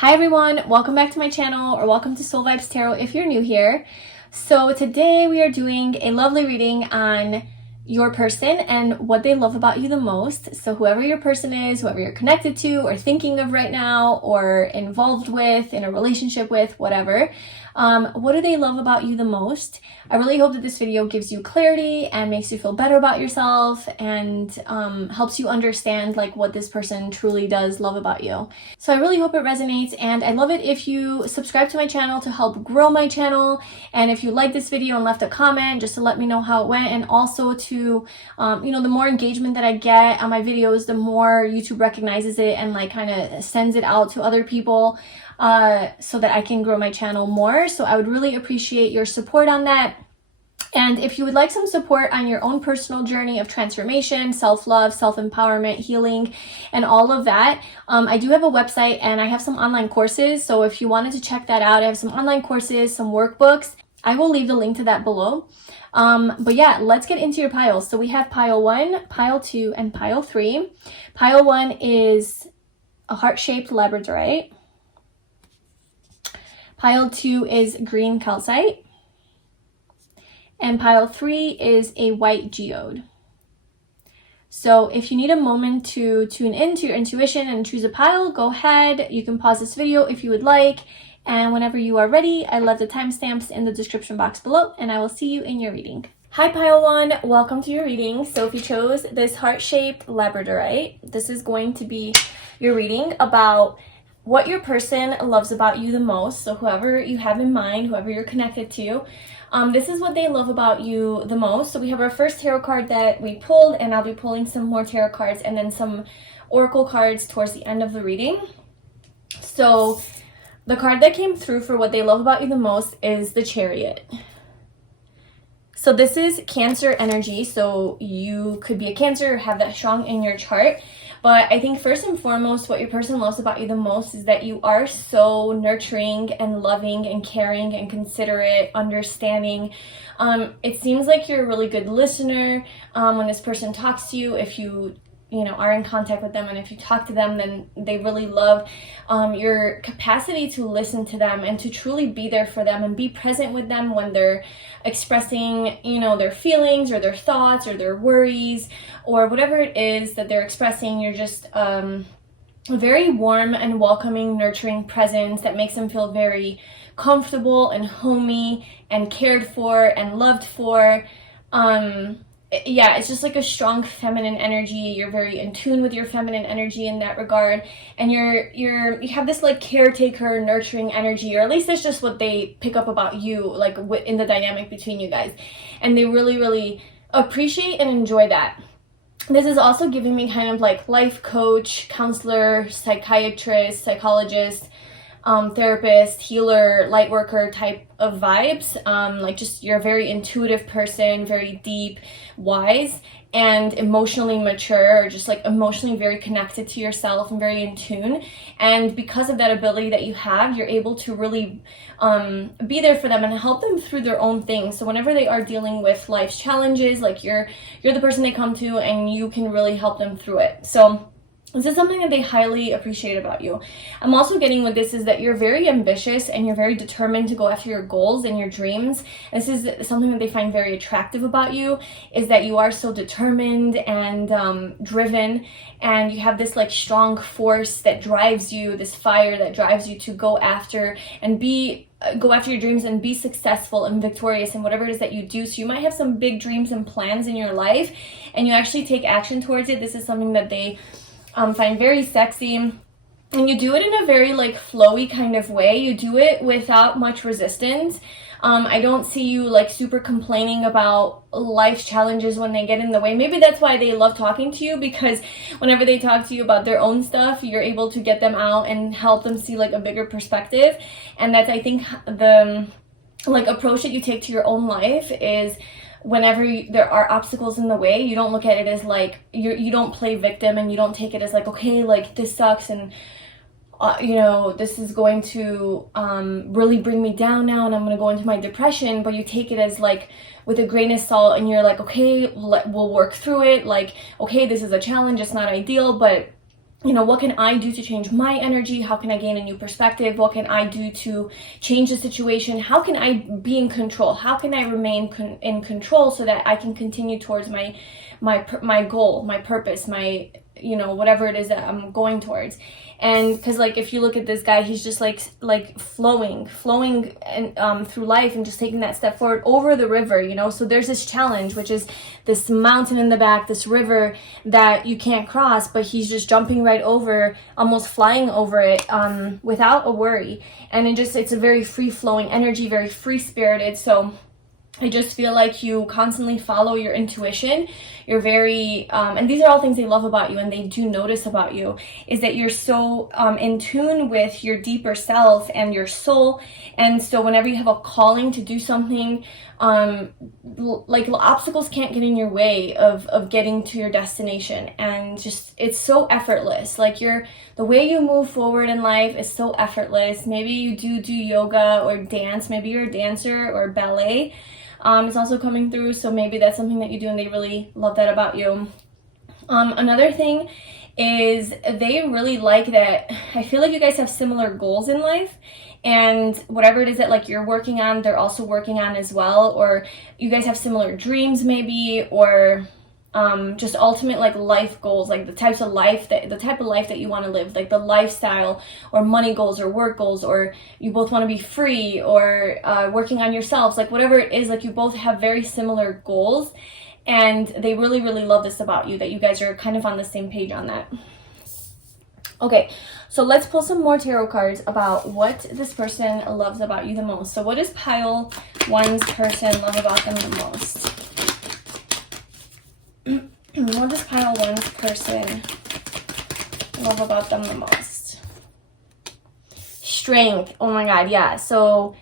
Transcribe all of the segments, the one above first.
Hi everyone, welcome back to my channel, or welcome to Soul Vibes Tarot if you're new here. So today we are doing a lovely reading on your person and what they love about you the most. So whoever your person is, whoever you're connected to or thinking of right now or involved with, in a relationship with, whatever. What do they love about you the most? I really hope that this video gives you clarity and makes you feel better about yourself and helps you understand like what this person truly does love about you. So I really hope it resonates, and I'd love it if you subscribe to my channel to help grow my channel, and if you liked this video and left a comment just to let me know how it went, and also to the more engagement that I get on my videos, the more YouTube recognizes it and like kind of sends it out to other people so that I can grow my channel more. So I would really appreciate your support on that. And if you would like some support on your own personal journey of transformation, self-love, self-empowerment, healing, and all of that, I do have a website and I have some online courses. So if you wanted to check that out, I have some online courses, some workbooks. I will leave the link to that below. But yeah, let's get into your piles. So we have pile 1, pile 2, and pile 3. Pile 1 is a heart-shaped Labradorite. Pile 2 is green calcite. And pile 3 is a white geode. So if you need a moment to tune into your intuition and choose a pile, go ahead. You can pause this video if you would like. And whenever you are ready, I left the timestamps in the description box below, and I will see you in your reading. Hi pile 1, welcome to your reading. So if you chose this heart-shaped Labradorite, this is going to be your reading about what your person loves about you the most. So whoever you have in mind, whoever you're connected to, this is what they love about you the most. So we have our first tarot card that we pulled, and I'll be pulling some more tarot cards and then some oracle cards towards the end of the reading. So the card that came through for what they love about you the most is the Chariot. So this is Cancer energy, so you could be a Cancer or have that strong in your chart. But I think first and foremost, what your person loves about you the most is that you are so nurturing and loving and caring and considerate, understanding. It seems like you're a really good listener when this person talks to you. If you are in contact with them, and if you talk to them, then they really love your capacity to listen to them and to truly be there for them and be present with them when they're expressing, their feelings or their thoughts or their worries or whatever it is that they're expressing. You're just a very warm and welcoming, nurturing presence that makes them feel very comfortable and homey and cared for and loved for. Yeah, it's just like a strong feminine energy. You're very in tune with your feminine energy in that regard, and you have this like caretaker, nurturing energy, or at least that's just what they pick up about you, like in the dynamic between you guys, and they really, really appreciate and enjoy that. This is also giving me kind of like life coach, counselor, psychiatrist, psychologist, therapist, healer, light worker type of vibes. Like just you're a very intuitive person, very deep, wise, and emotionally mature, or just like emotionally very connected to yourself and very in tune. And because of that ability that you have, you're able to really be there for them and help them through their own things. So whenever they are dealing with life's challenges, like you're the person they come to, and you can really help them through it. So this is something that they highly appreciate about you. I'm also getting with this is that you're very ambitious and you're very determined to go after your goals and your dreams. This is something that they find very attractive about you, is that you are so determined and driven, and you have this like strong force that drives you, this fire that drives you to go after your dreams and be successful and victorious in whatever it is that you do. So you might have some big dreams and plans in your life, and you actually take action towards it. This is something that they find very sexy, and you do it in a very like flowy kind of way. You do it without much resistance. I don't see you like super complaining about life's challenges when they get in the way. Maybe that's why they love talking to you, because whenever they talk to you about their own stuff, you're able to get them out and help them see like a bigger perspective. And that's, I think, the like approach that you take to your own life is, whenever there are obstacles in the way, you don't look at it as like you don't play victim, and you don't take it as like, okay, like this sucks, and this is going to really bring me down now, and I'm going to go into my depression. But you take it as like with a grain of salt, and you're like, okay, we'll work through it. Like, okay, this is a challenge, it's not ideal, but you know, what can I do to change my energy? How can I gain a new perspective? What can I do to change the situation? How can I be in control? How can I remain in control so that I can continue towards my goal, my purpose, my, you know, whatever it is that I'm going towards. And because, like, if you look at this guy, he's just like flowing and through life and just taking that step forward over the river, you know. So there's this challenge, which is this mountain in the back, this river that you can't cross, but he's just jumping right over, almost flying over it without a worry. And it's a very free flowing energy, very free spirited. So I just feel like you constantly follow your intuition. You're very, and these are all things they love about you and they do notice about you, is that you're so in tune with your deeper self and your soul. And so whenever you have a calling to do something, like obstacles can't get in your way of getting to your destination. And just, it's so effortless. Like the way you move forward in life is so effortless. Maybe you do yoga or dance. Maybe you're a dancer or ballet. It's also coming through, so maybe that's something that you do and they really love that about you. Another thing is they really like that. I feel like you guys have similar goals in life, and whatever it is that like you're working on, they're also working on as well, or you guys have similar dreams maybe, or just ultimate like life goals, like the type of life that you want to live, like the lifestyle or money goals or work goals, or you both want to be free, or working on yourselves, like whatever it is, like you both have very similar goals, and they really, really love this about you, that you guys are kind of on the same page on that. Okay, so let's pull some more tarot cards about what this person loves about you the most. So what does pile one's person love about them the most? What does pile one's person love about them the most? Strength. Oh my god, yeah. So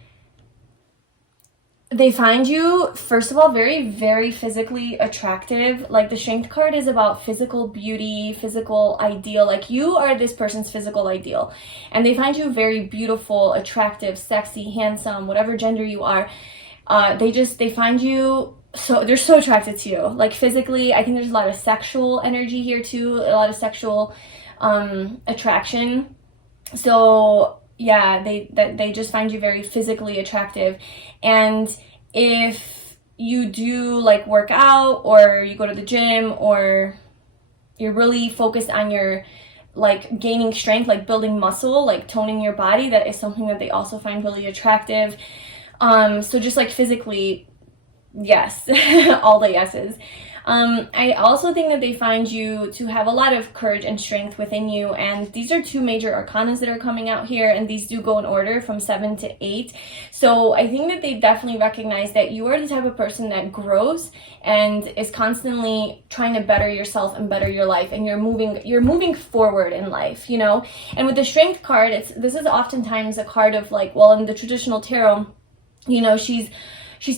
they find you, first of all, very, very physically attractive. Like the strength card is about physical beauty, physical ideal. Like you are this person's physical ideal. And they find you very beautiful, attractive, sexy, handsome, whatever gender you are. They find you, so they're so attracted to you. Like physically, I think there's a lot of sexual energy here too, a lot of sexual attraction. So yeah, they just find you very physically attractive. And if you do like work out, or you go to the gym, or you're really focused on your like gaining strength, like building muscle, like toning your body, that is something that they also find really attractive. So just like physically, yes, all the yeses. I also think that they find you to have a lot of courage and strength within you, and these are two major arcanas that are coming out here, and these do go in order from 7 to 8. So I think that they definitely recognize that you are the type of person that grows and is constantly trying to better yourself and better your life, and you're moving forward in life, you know. And with the strength card, this is oftentimes a card of like, well, in the traditional tarot, you know, she's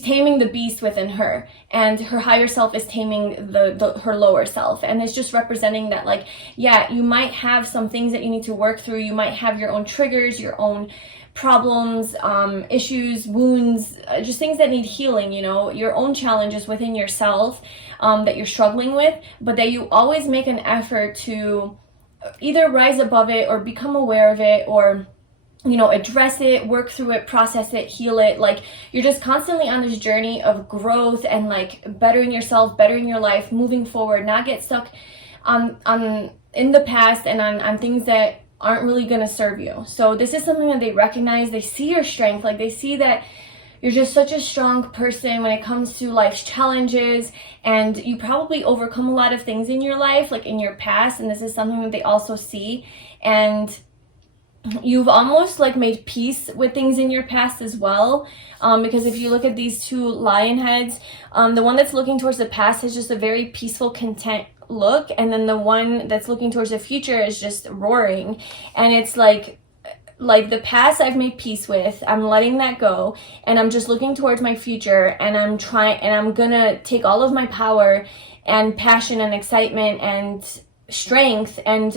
taming the beast within her, and her higher self is taming her lower self. And it's just representing that, like, yeah, you might have some things that you need to work through. You might have your own triggers, your own problems, issues, wounds, just things that need healing, you know, your own challenges within yourself that you're struggling with, but that you always make an effort to either rise above it or become aware of it, or, you know, address it, work through it, process it, heal it. Like you're just constantly on this journey of growth and like bettering yourself, bettering your life, moving forward, not get stuck in the past and on things that aren't really going to serve you. So this is something that they recognize. They see your strength, like they see that you're just such a strong person when it comes to life's challenges, and you probably overcome a lot of things in your life, like in your past, and this is something that they also see. And you've almost like made peace with things in your past as well, because if you look at these two lion heads, the one that's looking towards the past has just a very peaceful, content look, and then the one that's looking towards the future is just roaring. And it's like the past I've made peace with, I'm letting that go, and I'm just looking towards my future, and I'm gonna take all of my power and passion and excitement and strength and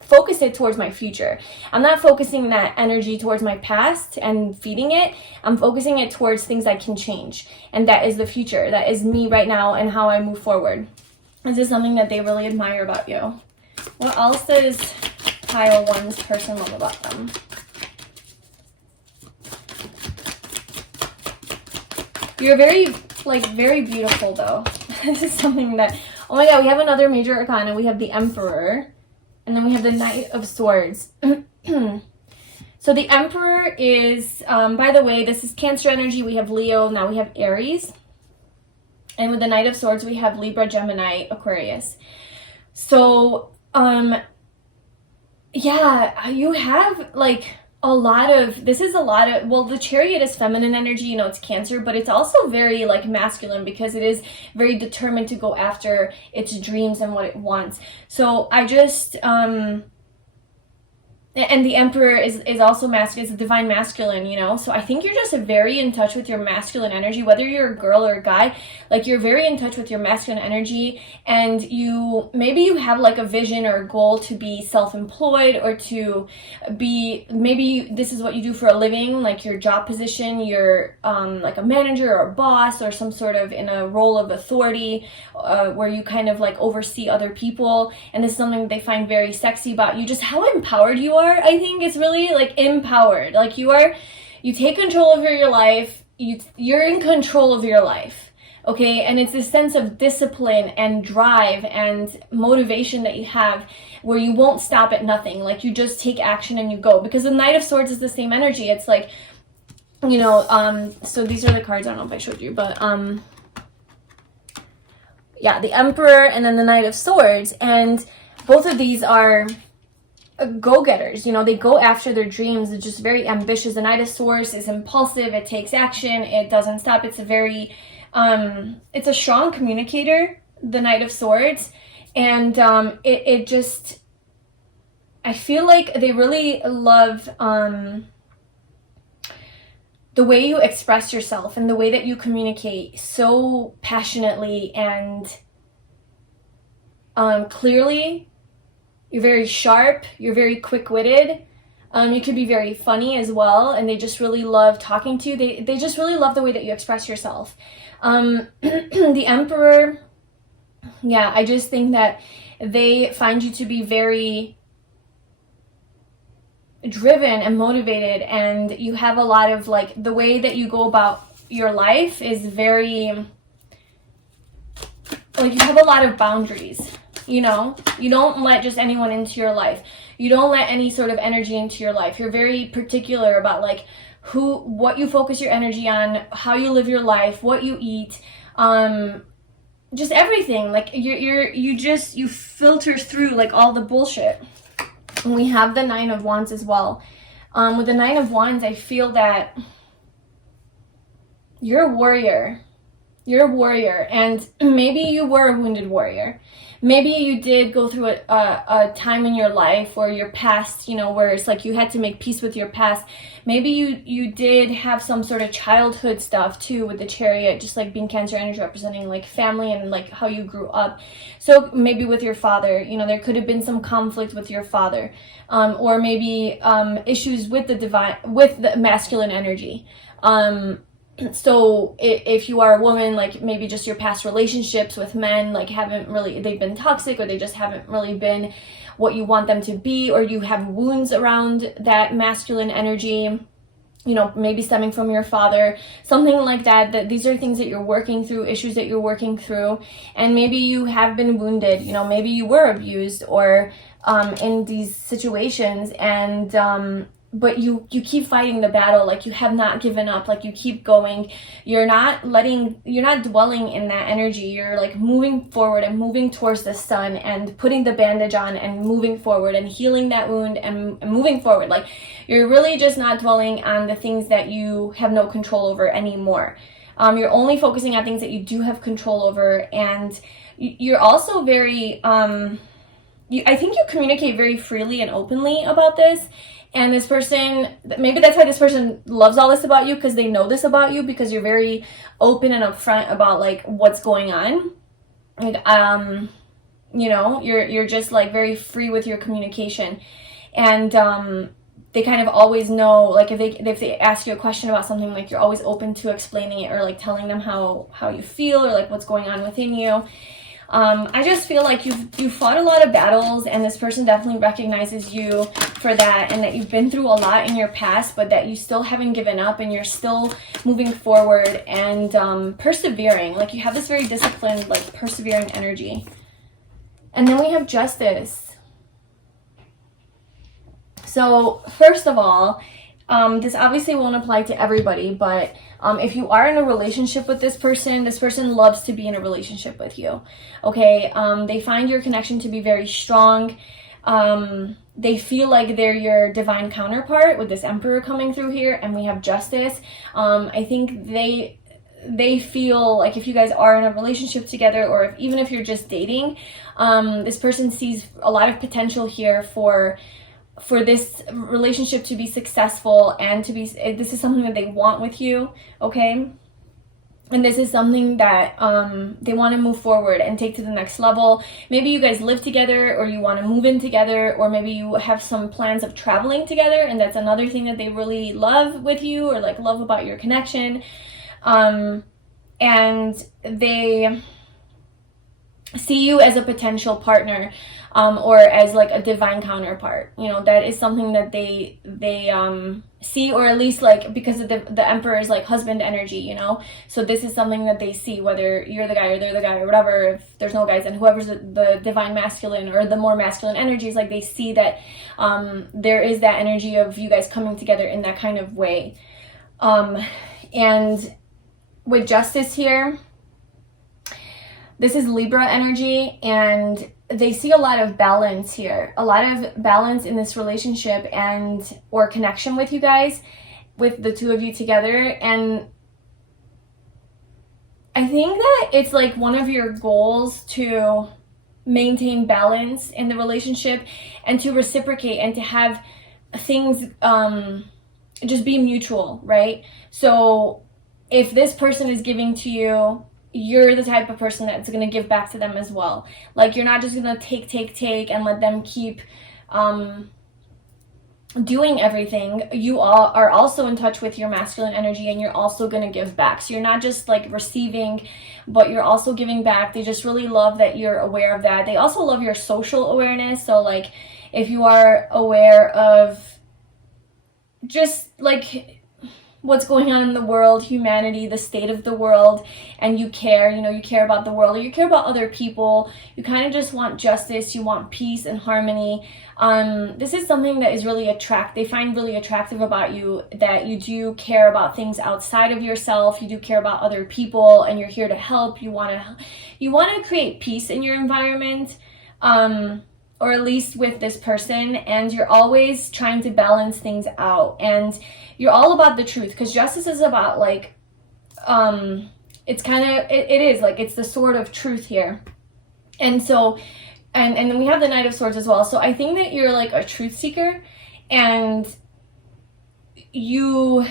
focus it towards my future. I'm not focusing that energy towards my past and feeding it. I'm focusing it towards things I can change, and that is the future. That is me right now and how I move forward. This is something that they really admire about you. What else does pile one's person love about them? You're very, like, very beautiful, though. This is something that, oh my god, we have another major arcana. We have the Emperor, and then we have the Knight of Swords. So the Emperor is, by the way, this is Cancer energy. We have Leo, now we have Aries. And with the Knight of Swords, we have Libra, Gemini, Aquarius. So, yeah, you have, like, a lot of, this is a lot of, well, the Chariot is feminine energy, you know, it's Cancer, but it's also very, like, masculine because it is very determined to go after its dreams and what it wants. So I just, and the Emperor is also masculine, it's a divine masculine, you know? So I think you're just very in touch with your masculine energy, whether you're a girl or a guy, like you're very in touch with your masculine energy, and maybe you have like a vision or a goal to be self-employed, or to be, maybe this is what you do for a living, like your job position, you're like a manager or a boss or some sort of in a role of authority, where you kind of like oversee other people, and this is something that they find very sexy about you, just how empowered you are. I think it's really like empowered, like you take control over your life, you're in control of your life, okay? And it's this sense of discipline and drive and motivation that you have, where you won't stop at nothing, like you just take action and you go, because the Knight of Swords is the same energy. It's like, you know, so these are the cards, I don't know if I showed you, but yeah, the Emperor and then the Knight of Swords, and both of these are go-getters, you know, they go after their dreams. It's just very ambitious. The Knight of Swords is impulsive, it takes action, it doesn't stop. It's a very it's a strong communicator, the Knight of Swords, and it just, I feel like they really love the way you express yourself and the way that you communicate so passionately and clearly. You're very sharp, you're very quick-witted, you could be very funny as well, and they just really love talking to you. They just really love the way that you express yourself. The Emperor, yeah, I just think that they find you to be very driven and motivated, and you have a lot of, like, the way that you go about your life is very, like, you have a lot of boundaries. You know, you don't let just anyone into your life. You don't let any sort of energy into your life. You're very particular about like what you focus your energy on, how you live your life, what you eat, just everything. Like you filter through like all the bullshit. And we have the Nine of Wands as well. With the Nine of Wands, I feel that you're a warrior. You're a warrior, and maybe you were a wounded warrior. Maybe you did go through a time in your life or your past, you know, where it's like you had to make peace with your past. Maybe you did have some sort of childhood stuff too with the Chariot, just like being Cancer energy representing like family and like how you grew up. So maybe with your father, you know, there could have been some conflict with your father, or maybe issues with the masculine energy. So if you are a woman, like maybe just your past relationships with men, like they've been toxic, or they just haven't really been what you want them to be, or you have wounds around that masculine energy, you know, maybe stemming from your father, something like that these are things that you're working through, issues that you're working through, and maybe you have been wounded, you know, maybe you were abused or in these situations, and but you keep fighting the battle, like you have not given up, like you keep going. You're not dwelling in that energy. You're like moving forward and moving towards the sun and putting the bandage on and moving forward and healing that wound and moving forward. Like you're really just not dwelling on the things that you have no control over anymore. You're only focusing on things that you do have control over, and you're also very, I think you communicate very freely and openly about this. And this person, maybe that's why this person loves all this about you, because they know this about you, because you're very open and upfront about like what's going on. And, you know, you're just like very free with your communication, and they kind of always know, like if they ask you a question about something, like you're always open to explaining it or like telling them how you feel or like what's going on within you. I just feel like you've fought a lot of battles, and this person definitely recognizes you for that, and that you've been through a lot in your past, but that you still haven't given up, and you're still moving forward and persevering. Like, you have this very disciplined, like, persevering energy. And then we have Justice. So first of all, this obviously won't apply to everybody, but if you are in a relationship with this person loves to be in a relationship with you, okay? They find your connection to be very strong. They feel like they're your divine counterpart with this Emperor coming through here, and we have Justice. I think they feel like if you guys are in a relationship together, or even if you're just dating, this person sees a lot of potential here for this relationship to be successful, and to be, this is something that they want with you, okay? And this is something that they want to move forward and take to the next level. Maybe you guys live together, or you want to move in together, or maybe you have some plans of traveling together, and that's another thing that they really love with you, or like love about your connection. And they see you as a potential partner, or as like a divine counterpart. You know, that is something that they see, or at least like, because of the Emperor is like husband energy, you know, so this is something that they see, whether you're the guy or they're the guy or whatever. If there's no guys, and whoever's the divine masculine or the more masculine energies, like they see that there is that energy of you guys coming together in that kind of way. And with Justice here, this is Libra energy, and they see a lot of balance here, a lot of balance in this relationship and or connection with you guys, with the two of you together. And I think that it's like one of your goals to maintain balance in the relationship, and to reciprocate, and to have things just be mutual, right? So if this person is giving to you, you're the type of person that's going to give back to them as well. Like, you're not just going to take and let them keep doing everything. You all are also in touch with your masculine energy, and you're also going to give back. So you're not just like receiving, but you're also giving back. They just really love that you're aware of that. They also love your social awareness. So like, if you are aware of just like what's going on in the world, humanity, the state of the world, and you care, you know, you care about the world, or you care about other people, you kind of just want justice, you want peace and harmony. This is something that is really they find really attractive about you, that you do care about things outside of yourself, you do care about other people, and you're here to help. You want to create peace in your environment, or at least with this person, and you're always trying to balance things out, and you're all about the truth, because Justice is about like, it's kind of, it is like, it's the sword of truth here. And so, and then we have the Knight of Swords as well. So I think that you're like a truth seeker, and you,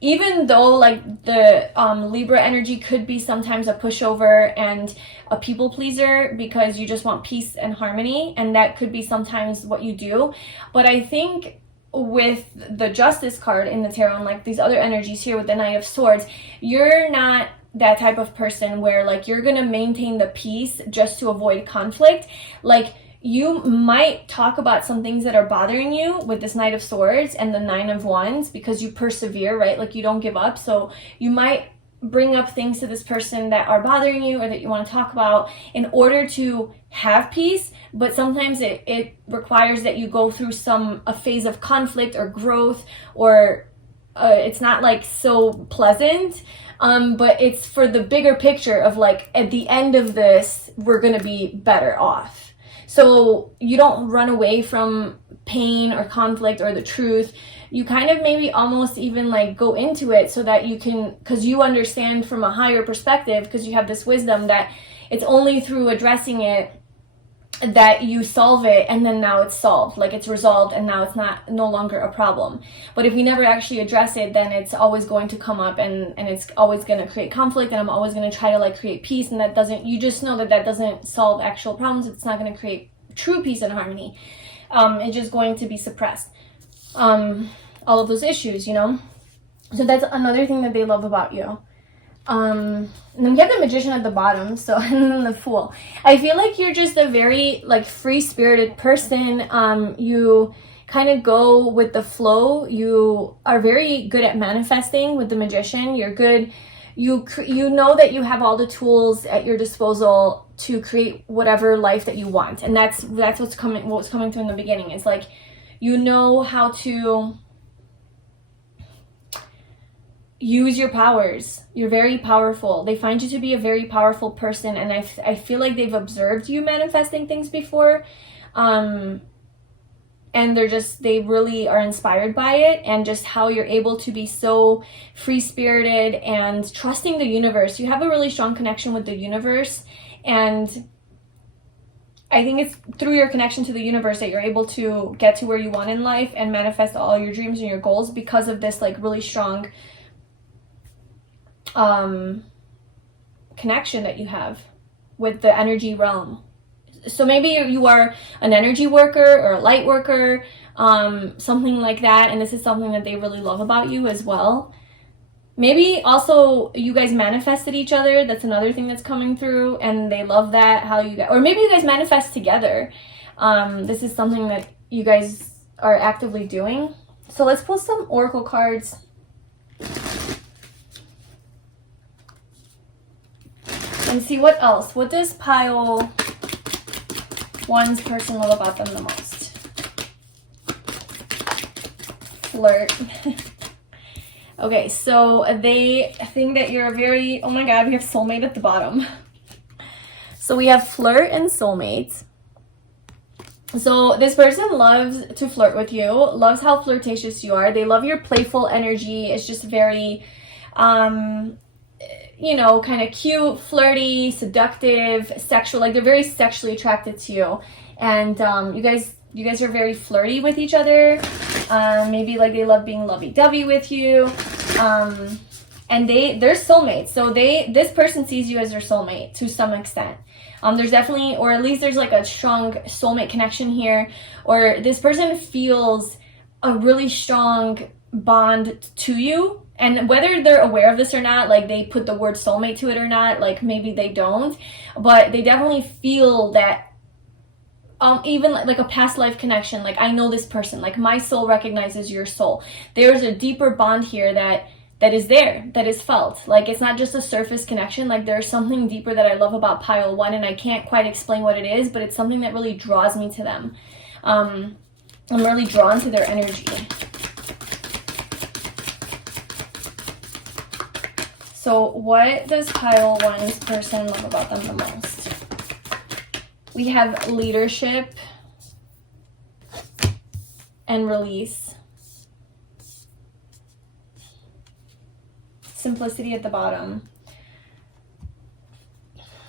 even though like the Libra energy could be sometimes a pushover and a people pleaser, because you just want peace and harmony, and that could be sometimes what you do. But I think with the Justice card in the tarot, and like these other energies here with the Knight of Swords, you're not that type of person where like you're gonna maintain the peace just to avoid conflict. Like, you might talk about some things that are bothering you with this Knight of Swords and the Nine of Wands, because you persevere, right? Like, you don't give up. So you might bring up things to this person that are bothering you, or that you want to talk about, in order to have peace. But sometimes it requires that you go through a phase of conflict or growth, or it's not like so pleasant, but it's for the bigger picture of like, at the end of this, we're gonna be better off. So you don't run away from pain or conflict or the truth. You kind of maybe almost even like go into it, so that you can, because you understand from a higher perspective, because you have this wisdom that it's only through addressing it that you solve it, and then now it's solved, like it's resolved, and now it's no longer a problem. But if we never actually address it, then it's always going to come up, and it's always going to create conflict, and I'm always going to try to like create peace, and that doesn't, you just know that doesn't solve actual problems. It's not going to create true peace and harmony. It's just going to be suppressed, all of those issues, you know. So that's another thing that they love about you. And then we have the Magician at the bottom, so, and then the Fool. I feel like you're just a very, like, free-spirited person. You kind of go with the flow. You are very good at manifesting with the Magician. You're good. You know that you have all the tools at your disposal to create whatever life that you want. And that's what's coming through in the beginning. It's like, you know how to use your powers. You're very powerful. They find you to be a very powerful person, and I feel like they've observed you manifesting things before, and they really are inspired by it, and just how you're able to be so free-spirited and trusting the universe. You have a really strong connection with the universe, and I think it's through your connection to the universe that you're able to get to where you want in life and manifest all your dreams and your goals because of this, like, really strong connection that you have with the energy realm. So maybe you are an energy worker or a light worker, something like that, and this is something that they really love about you as well. Maybe also you guys manifested each other. That's another thing that's coming through, and they love that, how you guys, or maybe you guys manifest together. This is something that you guys are actively doing. So let's pull some oracle cards. And see what else. What does pile 1's person love about them the most? Flirt. Okay, so they think that you're a very, oh my god, we have soulmate at the bottom. So we have flirt and soulmate. So this person loves to flirt with you, loves how flirtatious you are. They love your playful energy. It's just very, you know, kind of cute, flirty, seductive, sexual. Like, they're very sexually attracted to you. And you guys are very flirty with each other. Maybe like they love being lovey-dovey with you. And they're soulmates. So this person sees you as their soulmate to some extent. There's definitely, or at least there's like a strong soulmate connection here, or this person feels a really strong bond to you. And whether they're aware of this or not, like they put the word soulmate to it or not, like maybe they don't, but they definitely feel that, even like a past life connection, like I know this person, like my soul recognizes your soul. There's a deeper bond here that is there, that is felt. Like, it's not just a surface connection. Like, there's something deeper that I love about pile 1, and I can't quite explain what it is, but it's something that really draws me to them. I'm really drawn to their energy. So what does pile 1's person love about them the most? We have leadership and release. Simplicity at the bottom.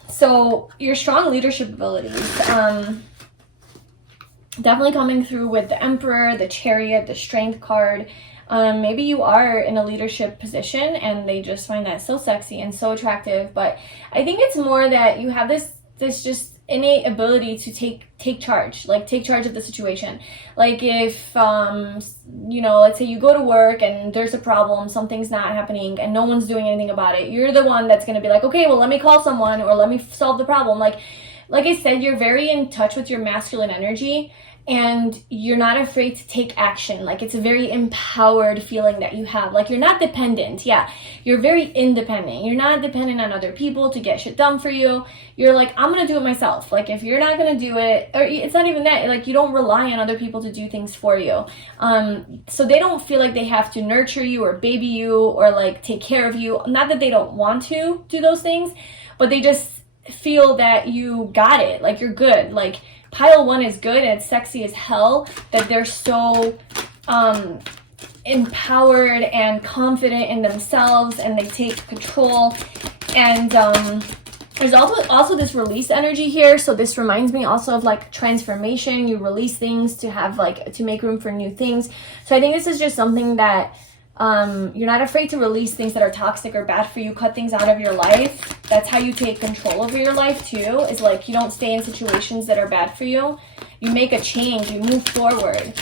So your strong leadership abilities, definitely coming through with the Emperor, the Chariot, the Strength card. Maybe you are in a leadership position and they just find that so sexy and so attractive. But I think it's more that you have this just innate ability to take charge, like take charge of the situation. Like if, you know, let's say you go to work and there's a problem, something's not happening and no one's doing anything about it. You're the one that's going to be like, okay, well, let me call someone or let me solve the problem. Like I said, you're very in touch with your masculine energy. And you're not afraid to take action. Like, it's a very empowered feeling that you have. Like, you're not dependent. Yeah, you're very independent. You're not dependent on other people to get shit done for you. You're like, I'm going to do it myself. Like, if you're not going to do it, or it's not even that, like, you don't rely on other people to do things for you. So they don't feel like they have to nurture you or baby you or, like, take care of you. Not that they don't want to do those things, but they just feel that you got it. Like, you're good. Like, pile 1 is good and it's sexy as hell, that they're so empowered and confident in themselves and they take control. And there's also this release energy here. So this reminds me also of like transformation. You release things to have like to make room for new things. So I think this is just something that you're not afraid to release things that are toxic or bad for you, cut things out of your life. That's how you take control over your life too, is like you don't stay in situations that are bad for you. You make a change, you move forward.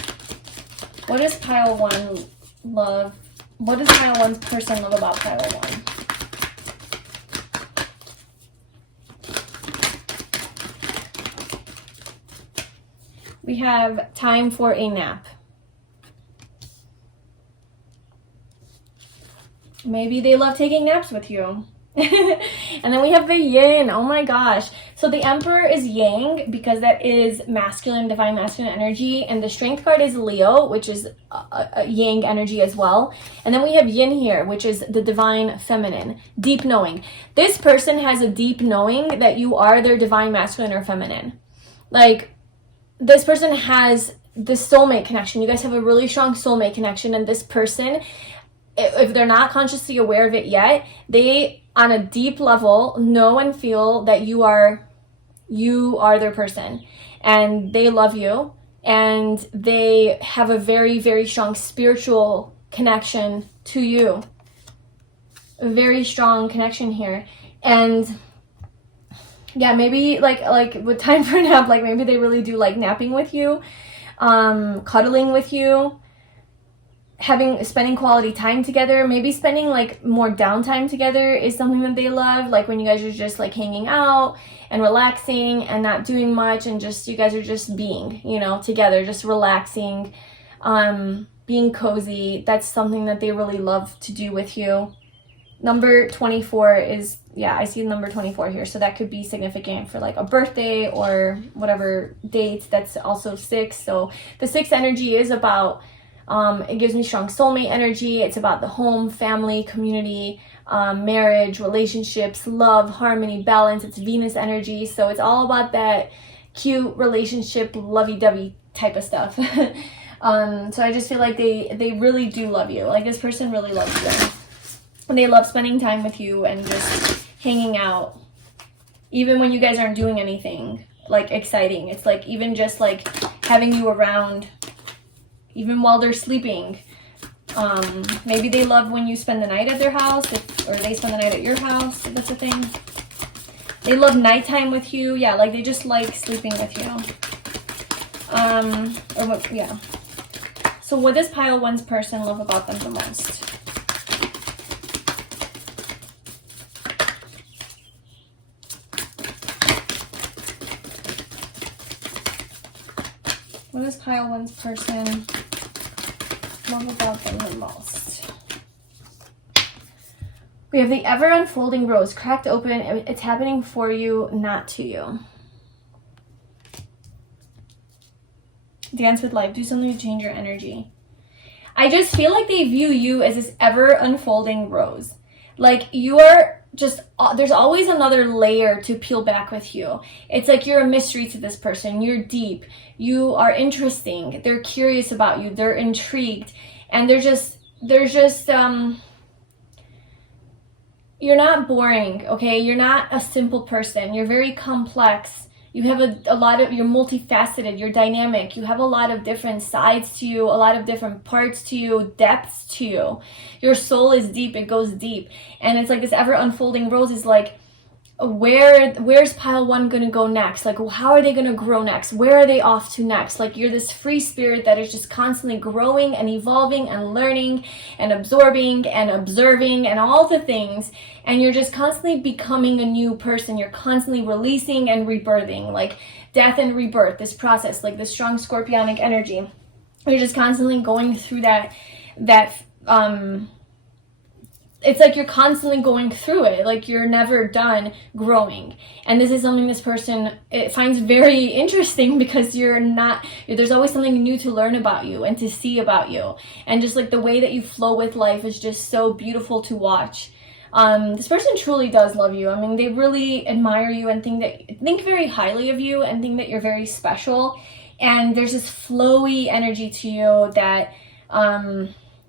What does pile 1 love? What does pile 1's person love about pile 1? We have time for a nap. Maybe they love taking naps with you. And then we have the yin. Oh my gosh. So the Emperor is yang because that is masculine, divine masculine energy. And the Strength card is Leo, which is a yang energy as well. And then we have yin here, which is the divine feminine, deep knowing. This person has a deep knowing that you are their divine masculine or feminine. Like, this person has the soulmate connection. You guys have a really strong soulmate connection. And this person, if they're not consciously aware of it yet, they, on a deep level, know and feel that you are their person, and they love you, and they have a very, very strong spiritual connection to you. A very strong connection here. And yeah, maybe like with time for a nap, like maybe they really do like napping with you, cuddling with you, spending quality time together. Maybe spending like more downtime together is something that they love, like when you guys are just like hanging out and relaxing and not doing much, and just you guys are just being, you know, together, just relaxing, being cozy. That's something that they really love to do with you. Number 24 is, yeah, I see number 24 here, so that could be significant for like a birthday or whatever date. That's also 6. So the 6 energy is about, it gives me strong soulmate energy. It's about the home, family, community, marriage, relationships, love, harmony, balance. It's Venus energy. So it's all about that cute relationship, lovey-dovey type of stuff. So I just feel like they really do love you. Like, this person really loves you. And they love spending time with you and just hanging out. Even when you guys aren't doing anything like exciting. It's like even just like having you around, even while they're sleeping. Maybe they love when you spend the night at their house, or they spend the night at your house, if that's a thing. They love nighttime with you. Yeah, like they just like sleeping with you. Yeah. So what does pile 1's person love about them the most? What does pile 1's person love about them the most? We have the ever unfolding rose, cracked open. It's happening for you, not to you. Dance with life. Do something to change your energy. I just feel like they view you as this ever unfolding rose. Like you are just, there's always another layer to peel back with you. It's like you're a mystery to this person. You're deep. You are interesting. They're curious about you. They're intrigued. And they're just, you're not boring, okay? You're not a simple person. You're very complex. You have a lot of, you're multifaceted, you're dynamic. You have a lot of different sides to you, a lot of different parts to you, depths to you. Your soul is deep, it goes deep. And it's like this ever unfolding rose is like, where's pile 1 gonna go next? Like, how are they gonna grow next? Where are they off to next? Like, you're this free spirit that is just constantly growing and evolving and learning and absorbing and observing and all the things. And you're just constantly becoming a new person. You're constantly releasing and rebirthing, like death and rebirth, this process, like this strong scorpionic energy. You're just constantly going through that it's like you're constantly going through it, like you're never done growing. And this is something this person finds very interesting, because there's always something new to learn about you and to see about you. And just like the way that you flow with life is just so beautiful to watch. This person truly does love you. I mean, they really admire you and think very highly of you and think that you're very special. And there's this flowy energy to you that,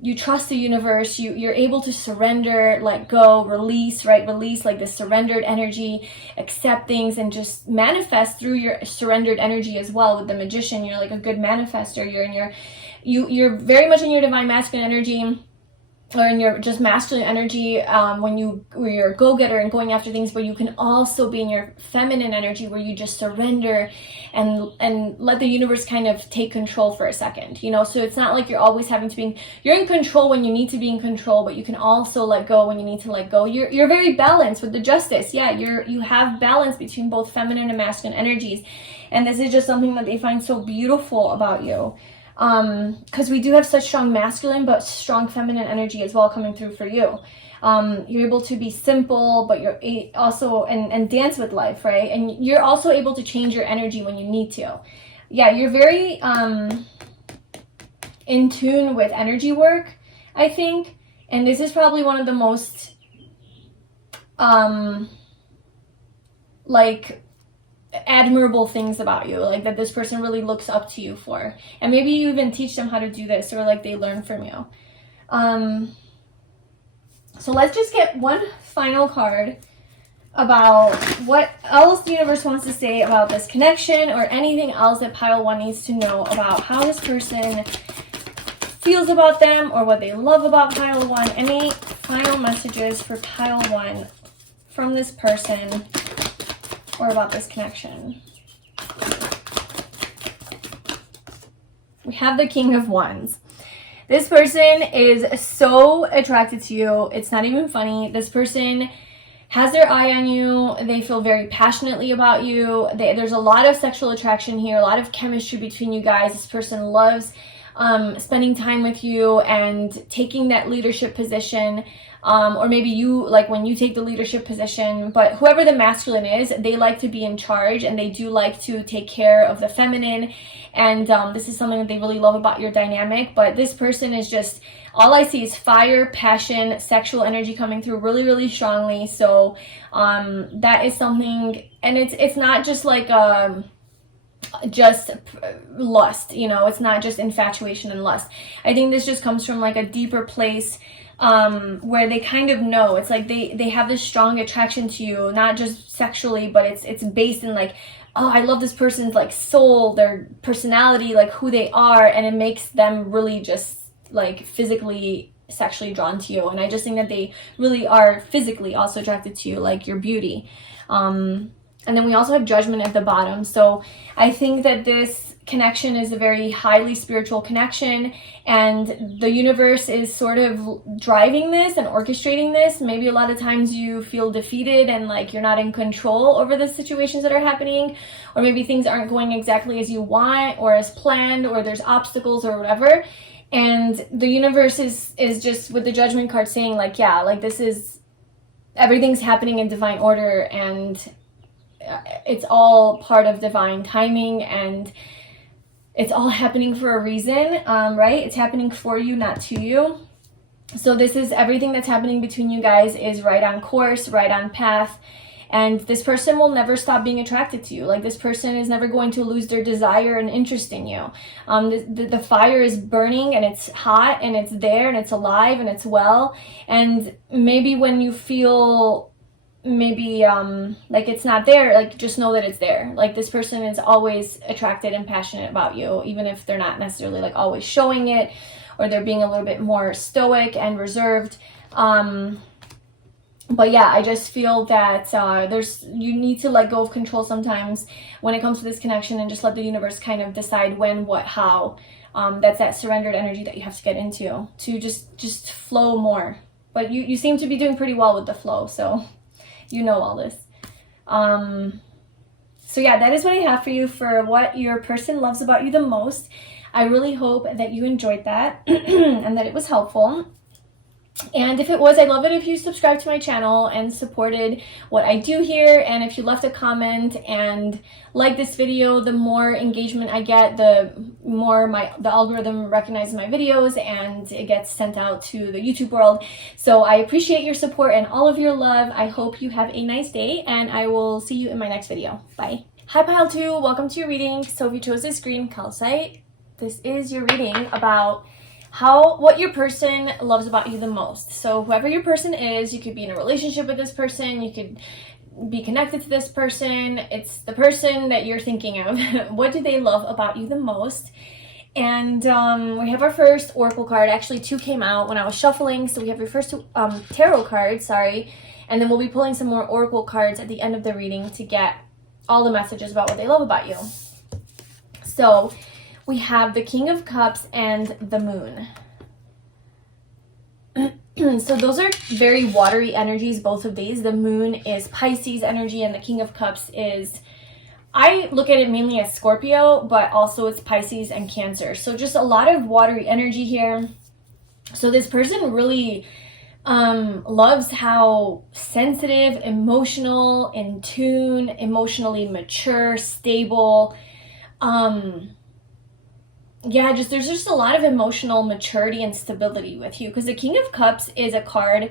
you trust the universe, you're able to surrender, let go, release, right? Release, like this surrendered energy, accept things, and just manifest through your surrendered energy as well. With the Magician, you're like a good manifester. You're very much in your divine masculine energy. or in your just masculine energy, when you're a go-getter and going after things, but you can also be in your feminine energy where you just surrender and let the universe kind of take control for a second, you know. So it's not like you're always having to be you're in control when you need to be in control, but you can also let go when you need to let go. You're very balanced with the Justice. Yeah, you have balance between both feminine and masculine energies, and this is just something that they find so beautiful about you. Because we do have such strong masculine but strong feminine energy as well coming through for you. You're able to be simple, but you're also and dance with life, right? And you're also able to change your energy when you need to. Yeah, you're very in tune with energy work, I think, and this is probably one of the most like admirable things about you, like that this person really looks up to you for, and maybe you even teach them how to do this, or like they learn from you. So let's just get one final card about what else the universe wants to say about this connection, or anything else that pile 1 needs to know about how this person feels about them, or what they love about pile 1. Any final messages for pile 1 from this person or about this connection? We have the King of Wands. This person is so attracted to you. It's not even funny. This person has their eye on you. They feel very passionately about you. There's a lot of sexual attraction here, a lot of chemistry between you guys. This person loves spending time with you and taking that leadership position. Or maybe you, like when you take the leadership position, but whoever the masculine is, they like to be in charge, and they do like to take care of the feminine. And this is something that they really love about your dynamic. But this person is just, all I see is fire, passion, sexual energy coming through really, really strongly. So that is something, and it's not just like just lust, you know, it's not just infatuation and lust. I think this just comes from like a deeper place, where they kind of know, it's like they have this strong attraction to you, not just sexually, but it's based in like, oh, I love this person's like soul, their personality, like who they are, and it makes them really just like physically sexually drawn to you. And I just think that they really are physically also attracted to you, like your beauty. And then we also have Judgment at the bottom. So I think that this connection is a very highly spiritual connection, and the universe is sort of driving this and orchestrating this. Maybe a lot of times you feel defeated and like you're not in control over the situations that are happening, or maybe things aren't going exactly as you want or as planned, or there's obstacles or whatever. And the universe is just with the Judgment card saying like, yeah, like this is, everything's happening in divine order, and it's all part of divine timing, and it's all happening for a reason, right? It's happening for you, not to you. So this is everything that's happening between you guys is right on course, right on path. And this person will never stop being attracted to you. Like this person is never going to lose their desire and interest in you. The fire is burning, and it's hot, and it's there, and it's alive, and it's well. And maybe when you feel maybe like it's not there, like just know that it's there. Like this person is always attracted and passionate about you, even if they're not necessarily like always showing it, or they're being a little bit more stoic and reserved. But yeah, I just feel that you need to let go of control sometimes when it comes to this connection, and just let the universe kind of decide when, what, how. That's that surrendered energy that you have to get into to just flow more. But you seem to be doing pretty well with the flow, so you know all this. So yeah, that is what I have for you for what your person loves about you the most. I really hope that you enjoyed that and that it was helpful. And if it was, I'd love it if you subscribed to my channel and supported what I do here. And if you left a comment and like this video, the more engagement I get, the more the algorithm recognizes my videos and it gets sent out to the YouTube world. So I appreciate your support and all of your love. I hope you have a nice day, and I will see you in my next video. Bye. Hi Pile 2, welcome to your reading. So if you chose this green calcite, this is your reading about what your person loves about you the most. So whoever your person is, you could be in a relationship with this person, you could be connected to this person, it's the person that you're thinking of. What do they love about you the most? And we have our first oracle card. Actually, 2 came out when I was shuffling, so we have your first tarot card, sorry. And then we'll be pulling some more oracle cards at the end of the reading to get all the messages about what they love about you. So we have the King of Cups and the Moon. So those are very watery energies, both of these. The Moon is Pisces energy and the King of Cups is, I look at it mainly as Scorpio, but also it's Pisces and Cancer. So just a lot of watery energy here. So this person really loves how sensitive, emotional, in tune, emotionally mature, stable. Yeah, there's just a lot of emotional maturity and stability with you, because the King of Cups is a card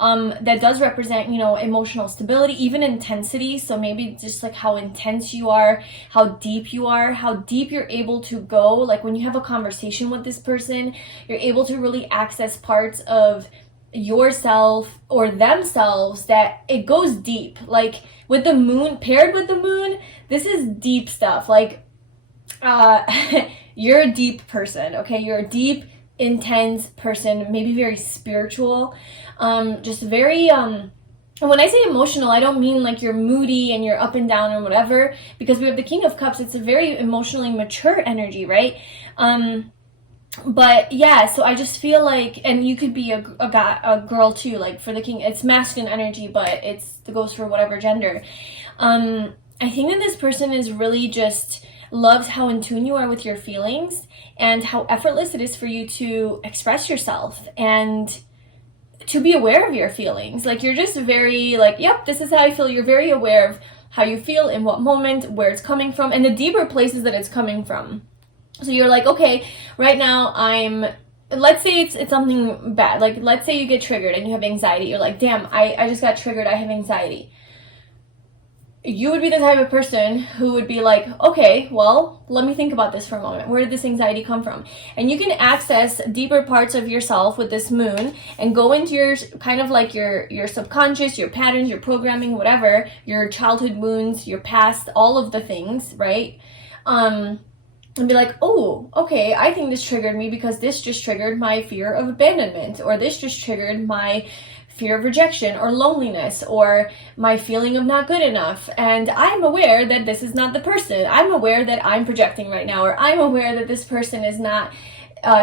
that does represent, you know, emotional stability, even intensity. So maybe just like how intense you are, how deep you are, how deep you're able to go. Like when you have a conversation with this person, you're able to really access parts of yourself or themselves that it goes deep. Like with the Moon, paired with the Moon, this is deep stuff. Like you're a deep person, okay? You're a deep, intense person, maybe very spiritual, just very, and when I say emotional, I don't mean like you're moody and you're up and down or whatever, because we have the King of Cups. It's a very emotionally mature energy, right? But yeah, so I just feel like, and you could be a girl too, like for the King, it's masculine energy, but it goes for whatever gender. I think that this person is really just loves how in tune you are with your feelings and how effortless it is for you to express yourself and to be aware of your feelings. Like you're just very like, yep, this is how I feel. You're very aware of how you feel, in what moment, where it's coming from, and the deeper places that it's coming from. So you're like, okay, right now let's say it's something bad. Like let's say you get triggered and you have anxiety. You're like, damn, I just got triggered. I have anxiety. You would be the type of person who would be like, okay, well, let me think about this for a moment. Where did this anxiety come from? And you can access deeper parts of yourself with this Moon and go into your kind of like your subconscious, your patterns, your programming, whatever, your childhood wounds, your past, all of the things, right? And be like, oh, okay, I think this triggered me because this just triggered my fear of abandonment, or this just triggered my fear of rejection or loneliness, or my feeling of not good enough. And I'm aware that this is not the person. I'm aware that I'm projecting right now, or I'm aware that this person is not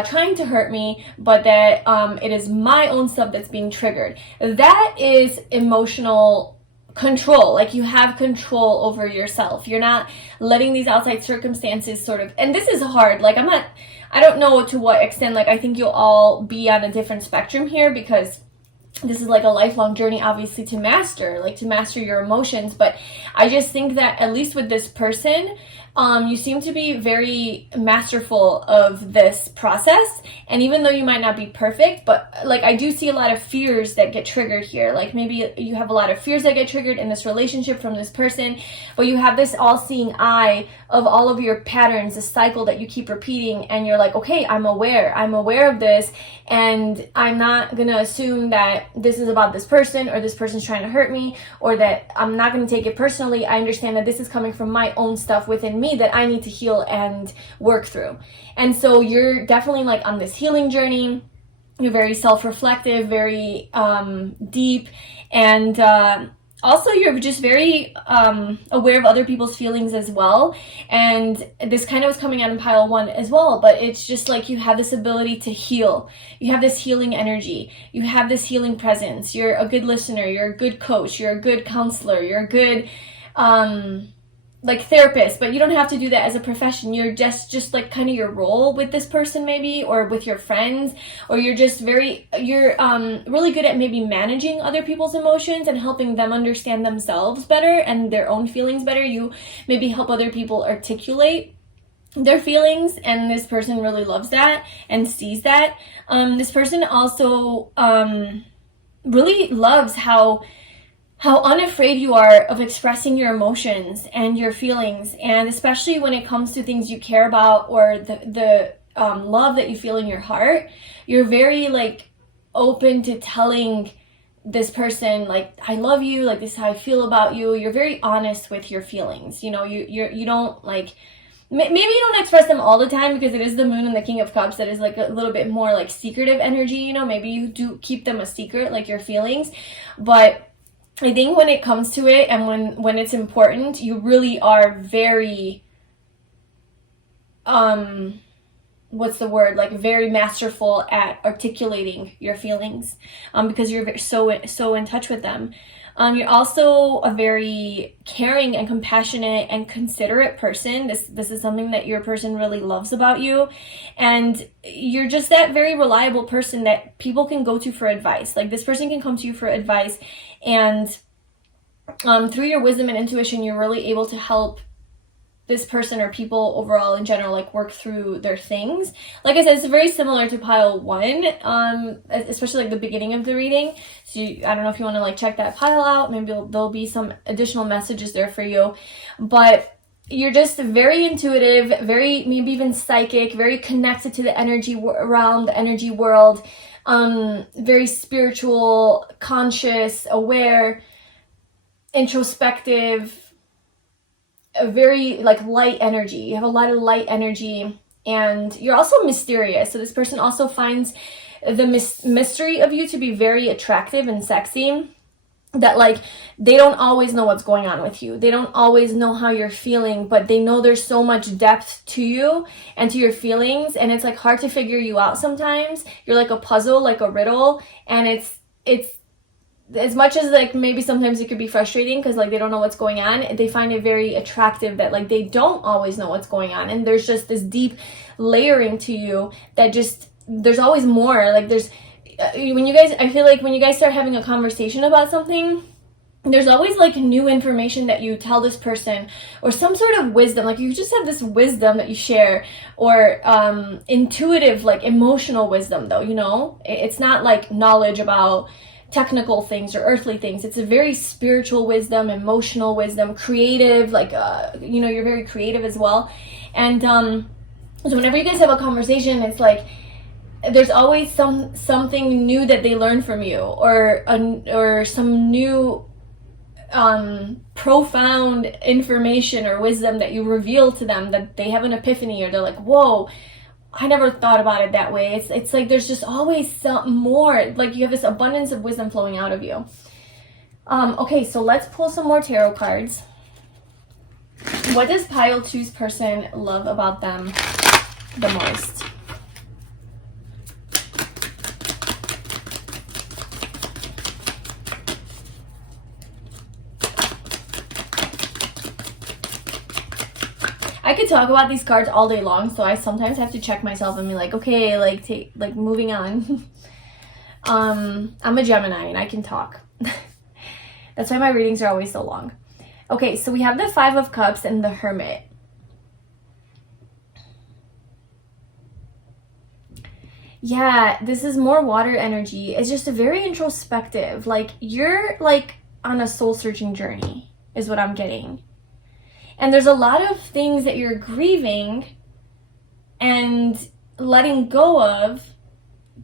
trying to hurt me, but that it is my own stuff that's being triggered. That is emotional control. Like you have control over yourself. You're not letting these outside circumstances sort of, and this is hard. Like I don't know to what extent, like I think you'll all be on a different spectrum here, because this is like a lifelong journey, obviously, to master your emotions. But I just think that at least with this person, you seem to be very masterful of this process. And even though you might not be perfect, but like I do see a lot of fears that get triggered here. Like maybe you have a lot of fears that get triggered in this relationship from this person, but you have this all-seeing eye of all of your patterns, the cycle that you keep repeating, and you're like, okay, I'm aware of this, and I'm not gonna assume that this is about this person, or this person's trying to hurt me, or that I'm not gonna take it personally. I understand that this is coming from my own stuff within me that I need to heal and work through. And so you're definitely like on this healing journey. You're very self-reflective, very deep, and also you're just very aware of other people's feelings as well. And this kind of was coming out in pile 1 as well, but it's just like you have this ability to heal. You have this healing energy. You have this healing presence. You're a good listener. You're a good coach. You're a good counselor. You're a good like therapist, but you don't have to do that as a profession. You're just like kind of your role with this person maybe, or with your friends, or you're just really good at maybe managing other people's emotions and helping them understand themselves better and their own feelings better. You maybe help other people articulate their feelings, and this person really loves that and sees that. This person also really loves how unafraid you are of expressing your emotions and your feelings, and especially when it comes to things you care about, or the love that you feel in your heart. You're very like open to telling this person like, I love you, like this is how I feel about you. You're very honest with your feelings. You know, you don't like maybe you don't express them all the time because it is the moon and the King of Cups that is like a little bit more like secretive energy, you know, maybe you do keep them a secret, like your feelings, but I think when it comes to it and when it's important, you really are very, what's the word, like very masterful at articulating your feelings, because you're so in touch with them. You're also a very caring and compassionate and considerate person. This is something that your person really loves about you. And you're just that very reliable person that people can go to for advice. Like this person can come to you for advice, and through your wisdom and intuition, you're really able to help this person or people overall in general like work through their things. Like I said, it's very similar to pile 1, especially like the beginning of the reading. So I don't know if you want to like check that pile out. Maybe there'll be some additional messages there for you, but you're just very intuitive, very maybe even psychic, very connected to the energy realm, the energy world, very spiritual, conscious, aware, introspective, a very like light energy. You have a lot of light energy, and you're also mysterious. So this person also finds the mystery of you to be very attractive and sexy, that like they don't always know what's going on with you. They don't always know how you're feeling, but they know there's so much depth to you and to your feelings, and it's like hard to figure you out sometimes. You're like a puzzle, like a riddle, and it's as much as like maybe sometimes it could be frustrating because like they don't know what's going on, they find it very attractive that like they don't always know what's going on, and there's just this deep layering to you that just there's always more. Like there's I feel like when you guys start having a conversation about something, there's always like new information that you tell this person, or some sort of wisdom. Like you just have this wisdom that you share, or intuitive, like emotional wisdom though, you know? It's not like knowledge about technical things or earthly things. It's a very spiritual wisdom, emotional wisdom, creative, like you know, you're very creative as well. And so whenever you guys have a conversation, it's like there's always something new that they learn from you, or some new profound information or wisdom that you reveal to them, that they have an epiphany, or they're like, whoa, I never thought about it that way. It's like there's just always some more, like you have this abundance of wisdom flowing out of you. Okay, so let's pull some more tarot cards. What does pile 2's person love about them the most? I could talk about these cards all day long, so I sometimes have to check myself and be like, okay, like moving on. I'm a Gemini and I can talk. That's why my readings are always so long. Okay, so we have the 5 of Cups and the Hermit. Yeah, this is more water energy. It's just a very introspective. Like you're like on a soul searching journey is what I'm getting. And there's a lot of things that you're grieving and letting go of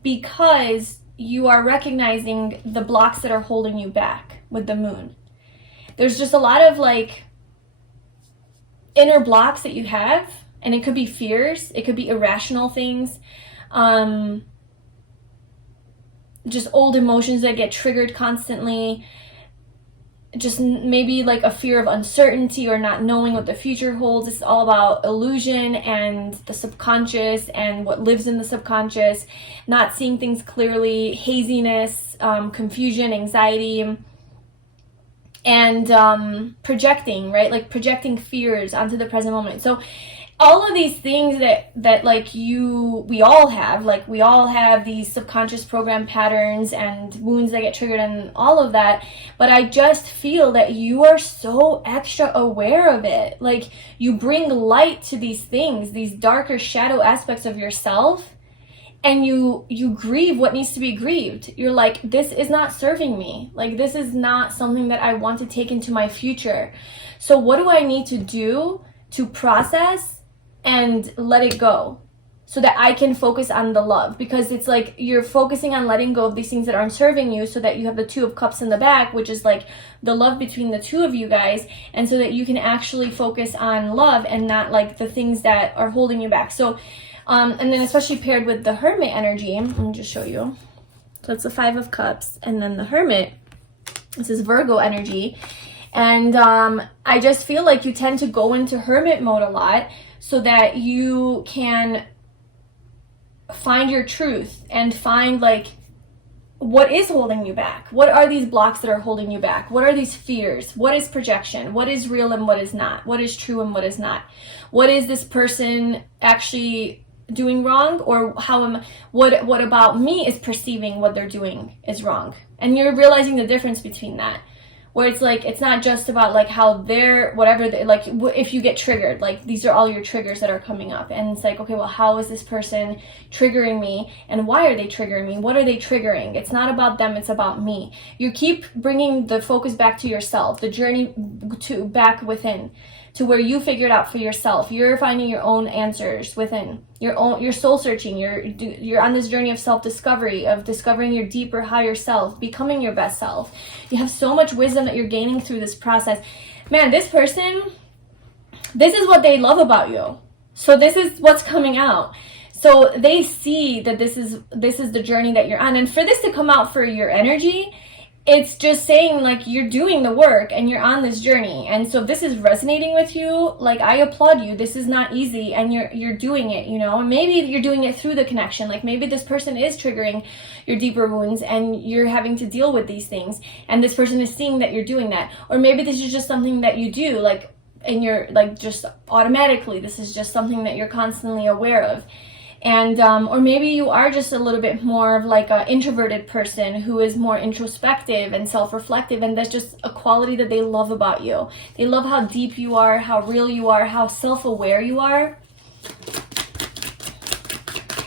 because you are recognizing the blocks that are holding you back with the moon. There's just a lot of like inner blocks that you have, and it could be fears, it could be irrational things, just old emotions that get triggered constantly. Just maybe like a fear of uncertainty or not knowing what the future holds. It's all about illusion and the subconscious and what lives in the subconscious, not seeing things clearly, haziness, confusion, anxiety, and projecting, right? Like projecting fears onto the present moment. So all of these things that like we all have these subconscious program patterns and wounds that get triggered and all of that, but I just feel that you are so extra aware of it. Like you bring light to these things, these darker shadow aspects of yourself, and you grieve what needs to be grieved. You're like, this is not serving me. Like this is not something that I want to take into my future. So what do I need to do to process and let it go so that I can focus on the love, because it's like you're focusing on letting go of these things that aren't serving you, so that you have the Two of Cups in the back, which is like the love between the two of you guys, and so that you can actually focus on love and not like the things that are holding you back. So and then especially paired with the Hermit energy, let me just show you. So it's the Five of Cups, and then the Hermit, this is Virgo energy. And I just feel like you tend to go into Hermit mode a lot, so that you can find your truth and find like what is holding you back. What are these blocks that are holding you back? What are these fears? What is projection? What is real and what is not? What is true and what is not? What is this person actually doing wrong, or what about me is perceiving what they're doing is wrong? And you're realizing the difference between that, where it's like it's not just about like how they're whatever they, like if you get triggered, like these are all your triggers that are coming up, and it's like, okay, well, how is this person triggering me, and why are they triggering me? What are they triggering? It's not about them, it's about me. You keep bringing the focus back to yourself, the journey to back within, to where you figure it out for yourself. You're finding your own answers within you're soul searching. You're on this journey of self-discovery, of discovering your deeper, higher self, becoming your best self. You have so much wisdom that you're gaining through this process. Man, this person, this is what they love about you. So this is what's coming out. So they see that this is the journey that you're on. And for this to come out for your energy, it's just saying like you're doing the work and you're on this journey. And so if this is resonating with you, like I applaud you. This is not easy, and you're doing it, you know. And maybe you're doing it through the connection. Like maybe this person is triggering your deeper wounds and you're having to deal with these things, and this person is seeing that you're doing that. Or maybe this is just something that you do, like, and you're like just automatically, this is just something that you're constantly aware of. And or maybe you are just a little bit more of like an introverted person who is more introspective and self-reflective, and that's just a quality that they love about you. They love how deep you are, how real you are, how self-aware you are,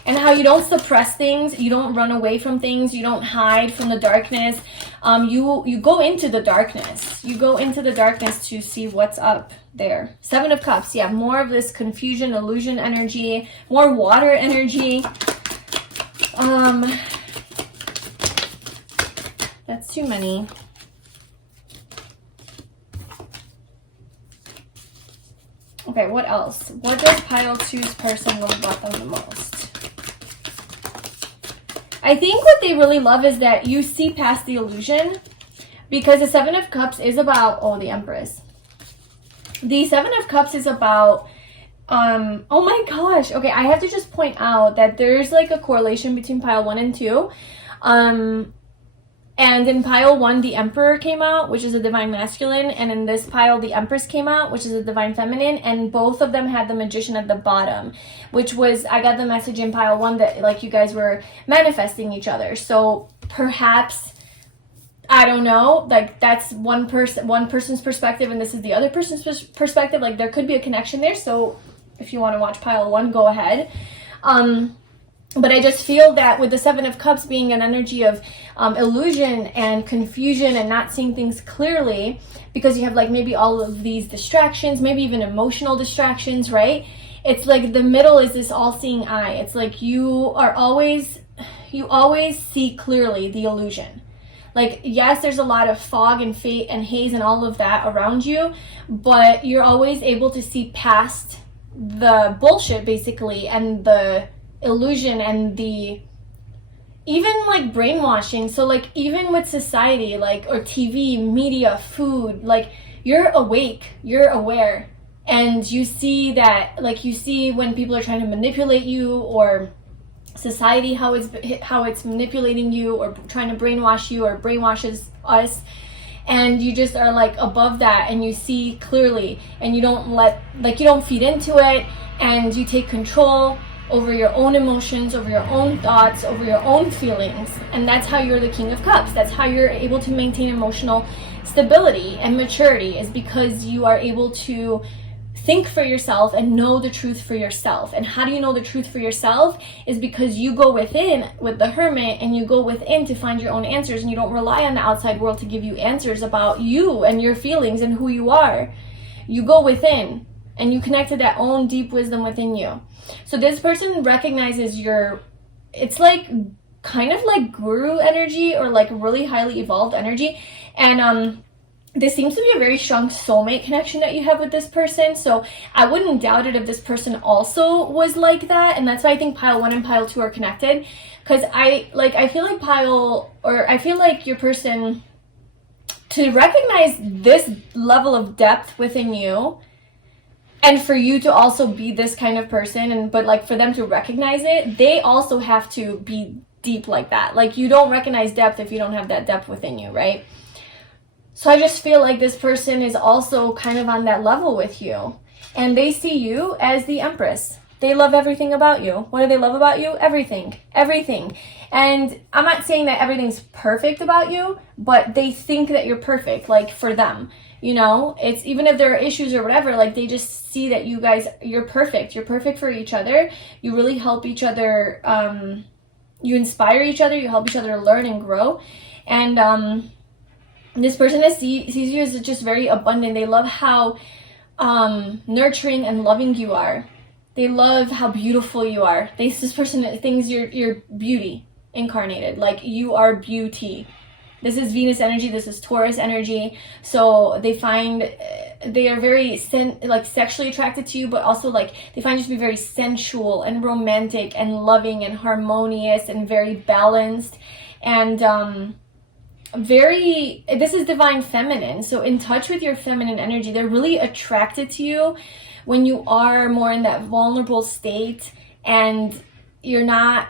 and how you don't suppress things, you don't run away from things, you don't hide from the darkness. You go into the darkness. You go into the darkness to see what's up there. Seven of Cups, yeah, more of this confusion, illusion energy, more water energy. That's too many. Okay, what else? What does pile two's person love about them the most? I think what they really love is that you see past the illusion, because the Seven of Cups is about, oh, the Empress. The Seven of Cups is about, oh my gosh. Okay, I have to just point out that there's like a correlation between pile 1 and 2. And in pile 1, the Emperor came out, which is a divine masculine. And in this pile, the Empress came out, which is a divine feminine. And both of them had the Magician at the bottom, which was, I got the message in pile 1 that like you guys were manifesting each other. So perhaps, I don't know, like that's one person's perspective, and this is the other person's perspective. Like there could be a connection there. So if you want to watch pile 1, go ahead. But I just feel that with the Seven of Cups being an energy of illusion and confusion and not seeing things clearly, because you have like maybe all of these distractions, maybe even emotional distractions, right? It's like the middle is this all-seeing eye. It's like you always see clearly the illusion. Like, yes, there's a lot of fog and fate and haze and all of that around you, but you're always able to see past the bullshit, basically, and the illusion and the even like brainwashing. So like even with society, like, or TV, media, food, like you're awake, you're aware, and you see that, like you see when people are trying to manipulate you, or society, how it's manipulating you or trying to brainwash you or brainwashes us, and you just are like above that and you see clearly, and you don't feed into it, and you take control over your own emotions, over your own thoughts, over your own feelings. And that's how you're the King of Cups. That's how you're able to maintain emotional stability and maturity, is because you are able to think for yourself and know the truth for yourself. And how do you know the truth for yourself? Is because you go within with the Hermit, and you go within to find your own answers, and you don't rely on the outside world to give you answers about you and your feelings and who you are. You go within. and you connect to that own deep wisdom within you. So this person recognizes it's like kind of like guru energy, or like really highly evolved energy. And this seems to be a very strong soulmate connection that you have with this person. So I wouldn't doubt it if this person also was like that. And that's why I think pile 1 and pile 2 are connected. Because I feel like your person, to recognize this level of depth within you, and for you to also be this kind of person, but like for them to recognize it, they also have to be deep like that. Like, you don't recognize depth if you don't have that depth within you, right? So I just feel like this person is also kind of on that level with you, and they see you as the Empress. They love everything about you. What do they love about you? Everything. And I'm not saying that everything's perfect about you, but they think that you're perfect, like, for them. You know, it's even if there are issues or whatever, like, they just see that you're perfect. You're perfect for each other. You really help each other. You inspire each other. You help each other learn and grow. And this person sees you as just very abundant. They love how nurturing and loving you are. They love how beautiful you are. This person thinks you're beauty incarnated. Like, you are beauty. This is Venus energy. This is Taurus energy. So they are very sexually attracted to you, but also like they find you to be very sensual and romantic and loving and harmonious and very balanced. And this is divine feminine. So in touch with your feminine energy, they're really attracted to you when you are more in that vulnerable state, and you're not,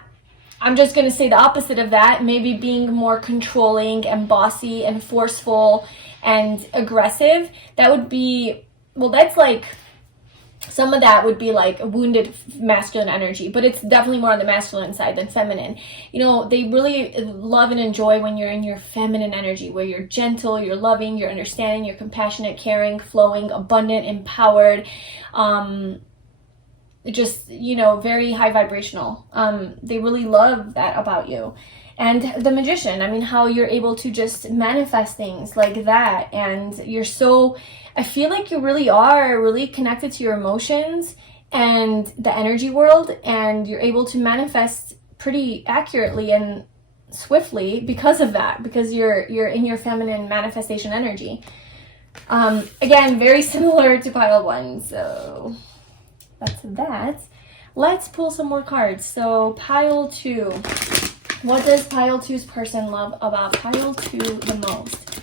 I'm just going to say the opposite of that, maybe being more controlling and bossy and forceful and aggressive. That would be, well, that's like, some of that would be like wounded masculine energy, but it's definitely more on the masculine side than feminine. You know, they really love and enjoy when you're in your feminine energy, where you're gentle, you're loving, you're understanding, you're compassionate, caring, flowing, abundant, empowered, just, you know, very high vibrational. They really love that about you. And the Magician, I mean, how you're able to just manifest things like that. And you're so, I feel like you really are really connected to your emotions and the energy world, and you're able to manifest pretty accurately and swiftly because of that, because you're in your feminine manifestation energy. Again, very similar to pile 1. So that's that. Let's pull some more cards. So pile 2. What does pile 2's person love about pile 2 the most?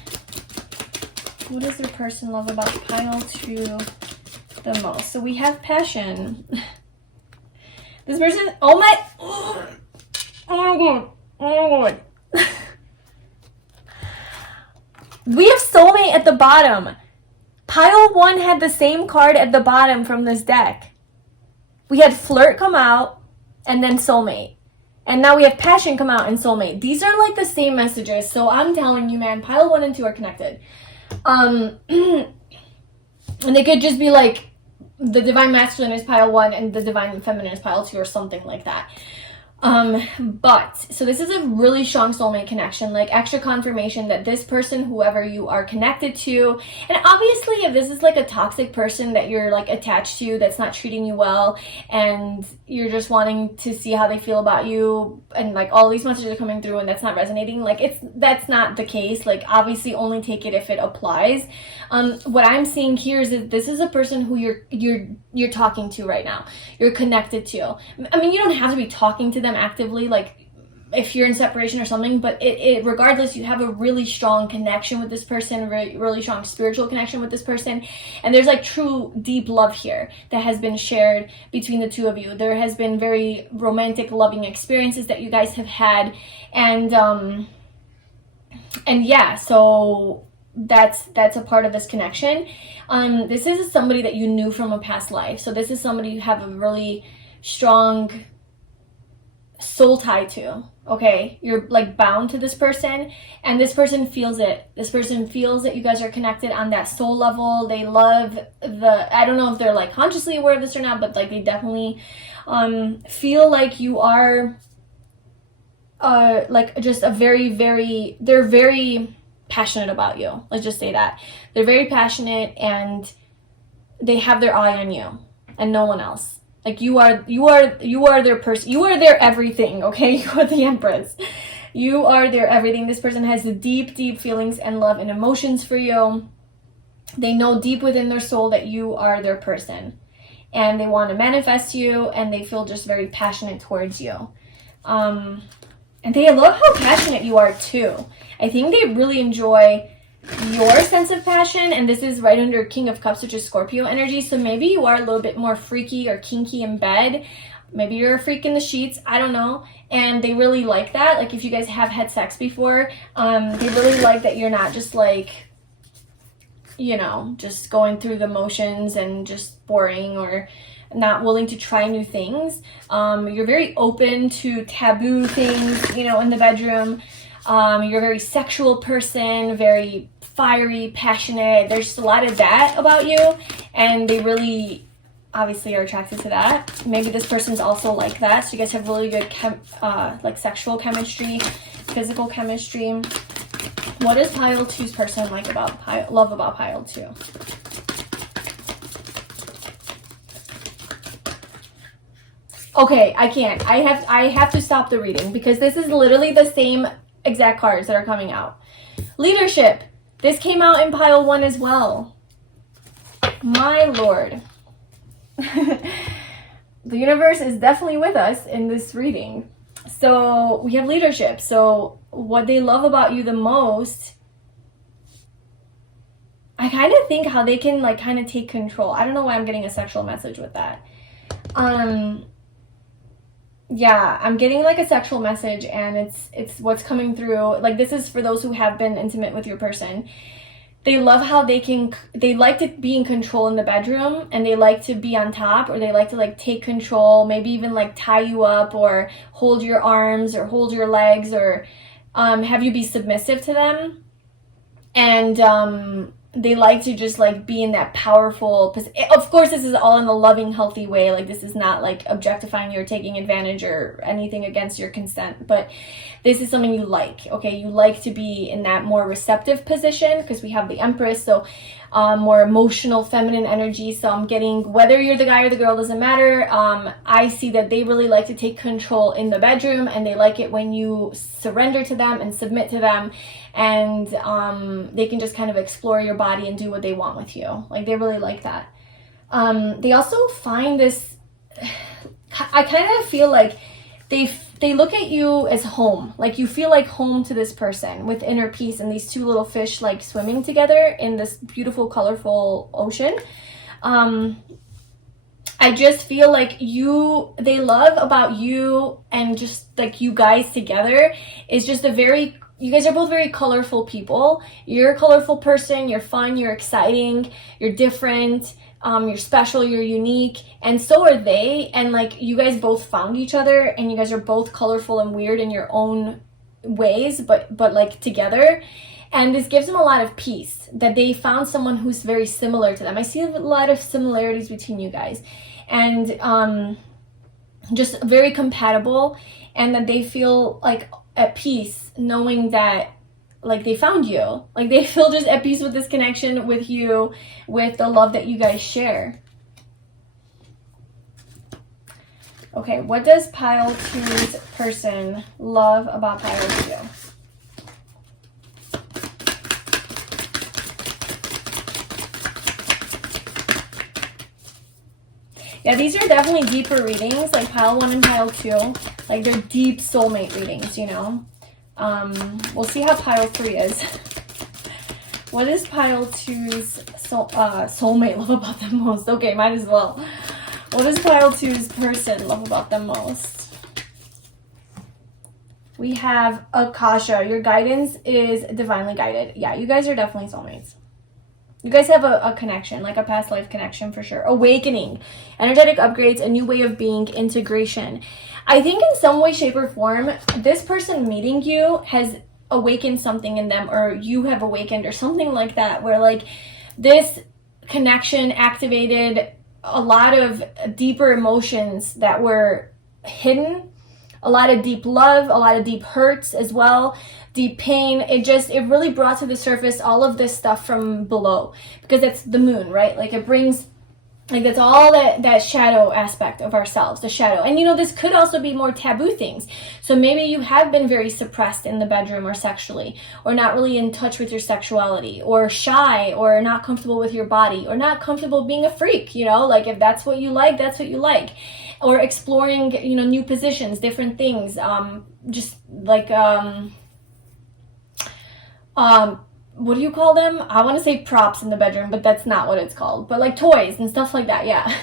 What does their person love about pile 2 the most? So we have passion. This person, oh my god. We have soulmate at the bottom. Pile 1 had the same card at the bottom from this deck. We had flirt come out and then soulmate. And now we have passion come out and soulmate. These are like the same messages. So I'm telling you, man, pile 1 and 2 are connected. And they could just be like, the divine masculine is pile 1 and the divine feminine is pile 2 or something like that. But so this is a really strong soulmate connection, like extra confirmation that this person, whoever you are connected to, and obviously if this is like a toxic person that you're like attached to, that's not treating you well, and you're just wanting to see how they feel about you, and like all these messages are coming through and that's not resonating, like that's not the case. Like, obviously only take it if it applies. What I'm seeing here is that this is a person who you're talking to right now, you're connected to. I mean, you don't have to be talking to them actively, like if you're in separation or something, but it regardless, you have a really strong connection with this person, really strong spiritual connection with this person, and there's like true deep love here that has been shared between the two of you. There has been very romantic, loving experiences that you guys have had, and yeah, so that's a part of this connection. This is somebody that you knew from a past life, so this is somebody you have a really strong soul tie to. Okay, you're like bound to this person, and this person feels it. This person feels that you guys are connected on that soul level. They love I don't know if they're like consciously aware of this or not, but like they definitely feel like you are like just they're very passionate about you. Let's just say that they're very passionate, and they have their eye on you and no one else. Like you are their person. You are their everything, okay? You are the Empress. You are their everything. This person has deep, deep feelings and love and emotions for you. They know deep within their soul that you are their person. And they want to manifest you, and they feel just very passionate towards you. And they love how passionate you are too. I think they really enjoy your sense of passion, and this is right under King of Cups, which is Scorpio energy. So maybe you are a little bit more freaky or kinky in bed. Maybe you're a freak in the sheets, I don't know. And they really like that. Like if you guys have had sex before, they really like that you're not just like, you know, just going through the motions and just boring or not willing to try new things. You're very open to taboo things, you know, in the bedroom. You're a very sexual person, very fiery, passionate. There's just a lot of that about you, and they really obviously are attracted to that. Maybe this person's also like that, so you guys have really good like sexual chemistry, physical chemistry. What does pile 2's person like about love about pile 2? Okay, I can't. I have to stop the reading because this is literally the same exact cards that are coming out. Leadership. This came out in pile 1 as well. My lord. The universe is definitely with us in this reading. So we have leadership. So what they love about you the most, I kind of think how they can like kind of take control. I don't know why I'm getting a sexual message with that. Yeah, I'm getting like a sexual message, and it's what's coming through. Like this is for those who have been intimate with your person. They love how they like to be in control in the bedroom, and they like to be on top, or they like to like take control, maybe even like tie you up or hold your arms or hold your legs, or have you be submissive to them. And they like to just like be in that powerful position. Of course, this is all in a loving, healthy way. Like this is not like objectifying you or taking advantage or anything against your consent, but this is something you like. Okay, you like to be in that more receptive position because we have the Empress, so more emotional, feminine energy. So I'm getting, whether you're the guy or the girl, doesn't matter. I see that they really like to take control in the bedroom, and they like it when you surrender to them and submit to them, and they can just kind of explore your body and do what they want with you. Like they really like that. They also find this, I kind of feel like they look at you as home. Like you feel like home to this person with inner peace, and these two little fish like swimming together in this beautiful, colorful ocean. I just feel like they love about you, and just like you guys together is just you guys are both very colorful people. You're a colorful person, you're fun, you're exciting, you're different. You're special, you're unique, and so are they. And like you guys both found each other, and you guys are both colorful and weird in your own ways, but like together. And this gives them a lot of peace that they found someone who's very similar to them. I see a lot of similarities between you guys, and just very compatible, and that they feel like at peace knowing that like they found you. Like they feel just at peace with this connection with you, with the love that you guys share. Okay, what does pile 2's person love about pile 2? Yeah, these are definitely deeper readings, like pile 1 and pile 2. Like they're deep soulmate readings, you know? We'll see how pile 3 is. What does pile 2's soulmate love about them most? Okay, might as well. What does pile 2's person love about them most? We have Akasha. Your guidance is divinely guided. Yeah, you guys are definitely soulmates. You guys have a connection, like a past life connection for sure. Awakening, energetic upgrades, a new way of being, integration. I think in some way, shape, or form, this person meeting you has awakened something in them, or you have awakened, or something like that, where like this connection activated a lot of deeper emotions that were hidden, a lot of deep love, a lot of deep hurts as well, deep pain. It really brought to the surface all of this stuff from below, because it's the moon, right? Like it brings Like that's all that shadow aspect of ourselves, the shadow. And you know, this could also be more taboo things. So maybe you have been very suppressed in the bedroom or sexually, or not really in touch with your sexuality, or shy, or not comfortable with your body, or not comfortable being a freak, you know, like if that's what you like, that's what you like. Or exploring, you know, new positions, different things, just like, what do you call them? I want to say props in the bedroom, but that's not what it's called. But like toys and stuff like that, yeah.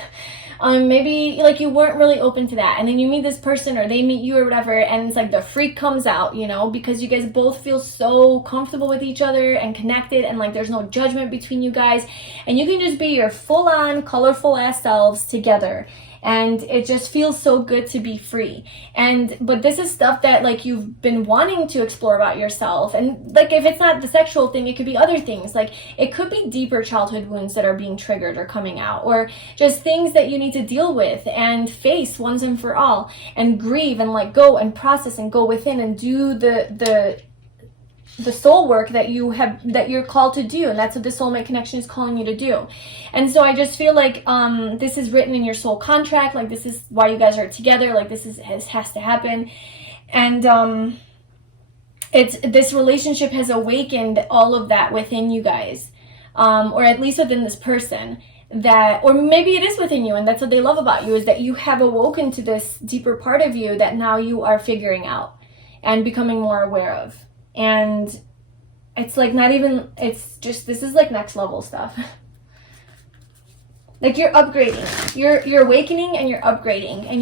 Maybe like you weren't really open to that, and then you meet this person or they meet you or whatever, and it's like the freak comes out, you know, because you guys both feel so comfortable with each other and connected, and like there's no judgment between you guys, and you can just be your full-on colorful ass selves together. And it just feels so good to be free. But this is stuff that like you've been wanting to explore about yourself. And like if it's not the sexual thing, it could be other things. Like it could be deeper childhood wounds that are being triggered or coming out, or just things that you need to deal with and face once and for all, and grieve and let go and process and go within and do the soul work that you're called to do. And that's what the soulmate connection is calling you to do. And so I just feel like this is written in your soul contract, like this is why you guys are together, like this has to happen. And this relationship has awakened all of that within you guys, or at least within this person, that, or maybe it is within you, and that's what they love about you, is that you have awoken to this deeper part of you that now you are figuring out and becoming more aware of. And it's like not even, it's just, this is like next level stuff. Like you're upgrading, you're awakening and you're upgrading, and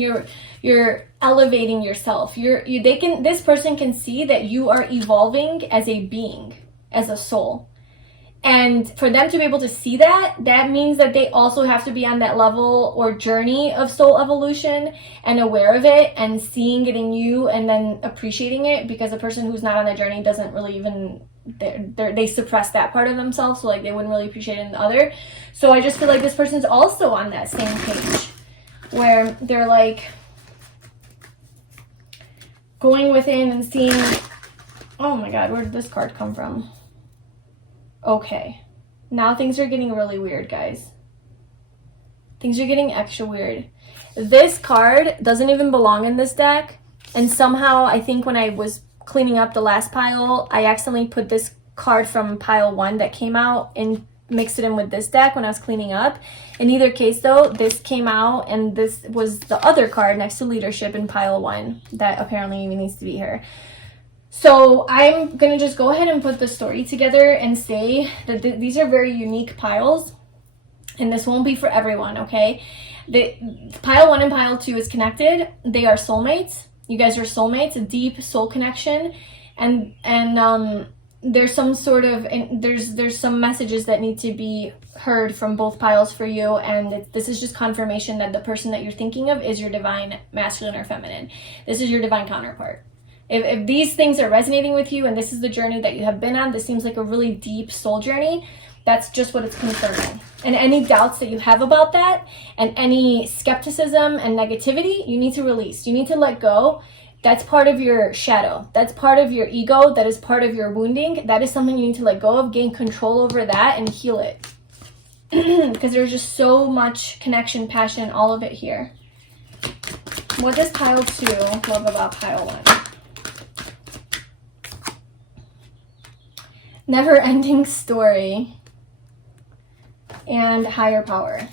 you're elevating yourself. This person can see that you are evolving as a being, as a soul. And for them to be able to see that, that means that they also have to be on that level or journey of soul evolution and aware of it and seeing it in you and then appreciating it, because a person who's not on that journey doesn't really even, they suppress that part of themselves, so like they wouldn't really appreciate it in the other. So I just feel like this person's also on that same page where they're like going within and seeing, oh my god, where did this card come from? Okay, now things are getting really weird, guys. Things are getting extra weird. This card doesn't even belong in this deck, and somehow I think when I was cleaning up the last pile, I accidentally put this card from pile 1 that came out and mixed it in with this deck when I was cleaning up. In either case though, this came out and this was the other card next to leadership in pile 1 that apparently even needs to be here. So I'm going to just go ahead and put the story together and say that these are very unique piles, and this won't be for everyone, okay? Pile 1 and pile 2 is connected. They are soulmates. You guys are soulmates, a deep soul connection. And there's some sort of, there's some messages that need to be heard from both piles for you, and this is just confirmation that the person that you're thinking of is your divine masculine or feminine. This is your divine counterpart. If these things are resonating with you and this is the journey that you have been on, this seems like a really deep soul journey, that's just what it's confirming. And any doubts that you have about that and any skepticism and negativity, you need to release. You need to let go. That's part of your shadow. That's part of your ego. That is part of your wounding. That is something you need to let go of, gain control over that, and heal it. Because there's just so much connection, passion, all of it here. What does pile 2 love about pile 1? Never-ending story and higher power.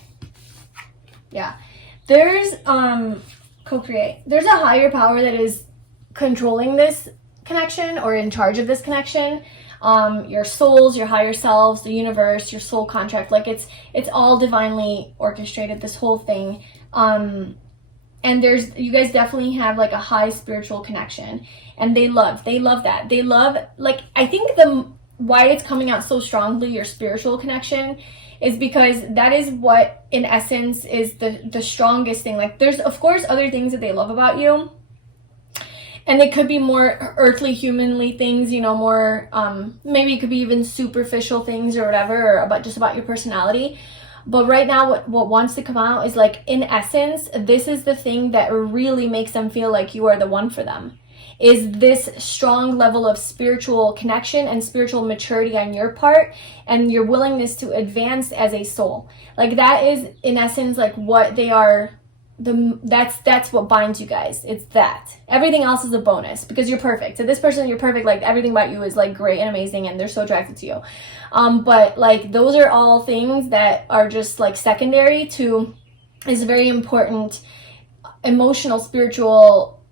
Yeah, there's co-create. There's a higher power that is controlling this connection or in charge of this connection. Your souls, your higher selves, the universe, your soul contract, like it's all divinely orchestrated, this whole thing. And you guys definitely have like a high spiritual connection, and they love that. They love, like, I think why it's coming out so strongly, your spiritual connection, is because that is what in essence is the strongest thing. Like there's of course other things that they love about you, and it could be more earthly, humanly things, you know, more maybe it could be even superficial things or whatever, or just about your personality. But right now what wants to come out is like, in essence, this is the thing that really makes them feel like you are the one for them. is this strong level of spiritual connection and spiritual maturity on your part, and your willingness to advance as a soul. Like that is in essence like what they are. That's what binds you guys. It's that. Everything else is a bonus because you're perfect. To this person, you're perfect. Like everything about you is like great and amazing, and they're so attracted to you. But like those are all things that are just like secondary to this very important emotional, spiritual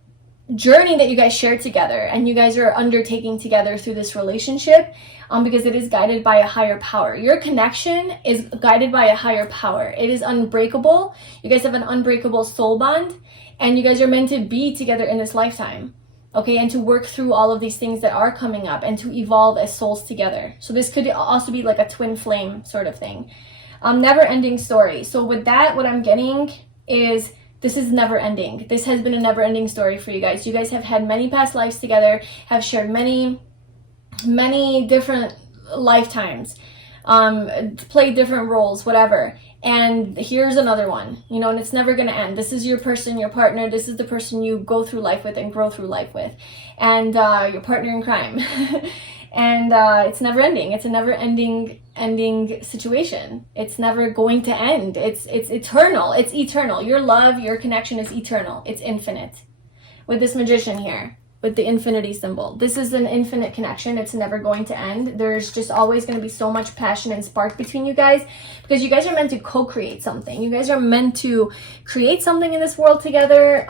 journey that you guys share together, and you guys are undertaking together through this relationship, because it is guided by a higher power. Your connection is guided by a higher power. It is unbreakable. You guys have an unbreakable soul bond, and you guys are meant to be together in this lifetime, okay, and to work through all of these things that are coming up and to evolve as souls together. So this could also be like a twin flame sort of thing. Never-ending story. So with that, what I'm getting is this is never ending. This has been a never ending story for you guys. You guys have had many past lives together, have shared many different lifetimes, played different roles, whatever. And here's another one, you know, and it's never going to end. This is your person, your partner. This is the person you go through life with and grow through life with, and your partner in crime. And it's never ending. It's a never ending situation. It's never going to end. It's eternal. It's eternal. Your love, your connection is eternal. It's infinite. With this magician here, with the infinity symbol, this is an infinite connection. It's never going to end. There's just always going to be so much passion and spark between you guys, because you guys are meant to co-create something. You guys are meant to create something in this world together,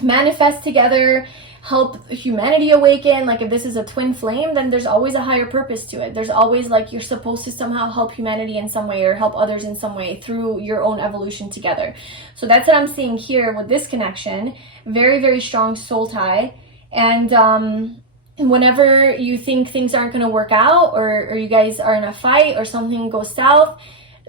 manifest together, help humanity awaken. Like if this is a twin flame, then there's always a higher purpose to it. There's always like you're supposed to somehow help humanity in some way or help others in some way through your own evolution together. So that's what I'm seeing here with this connection. Very, very strong soul tie. And whenever you think things aren't going to work out, or you guys are in a fight or something goes south,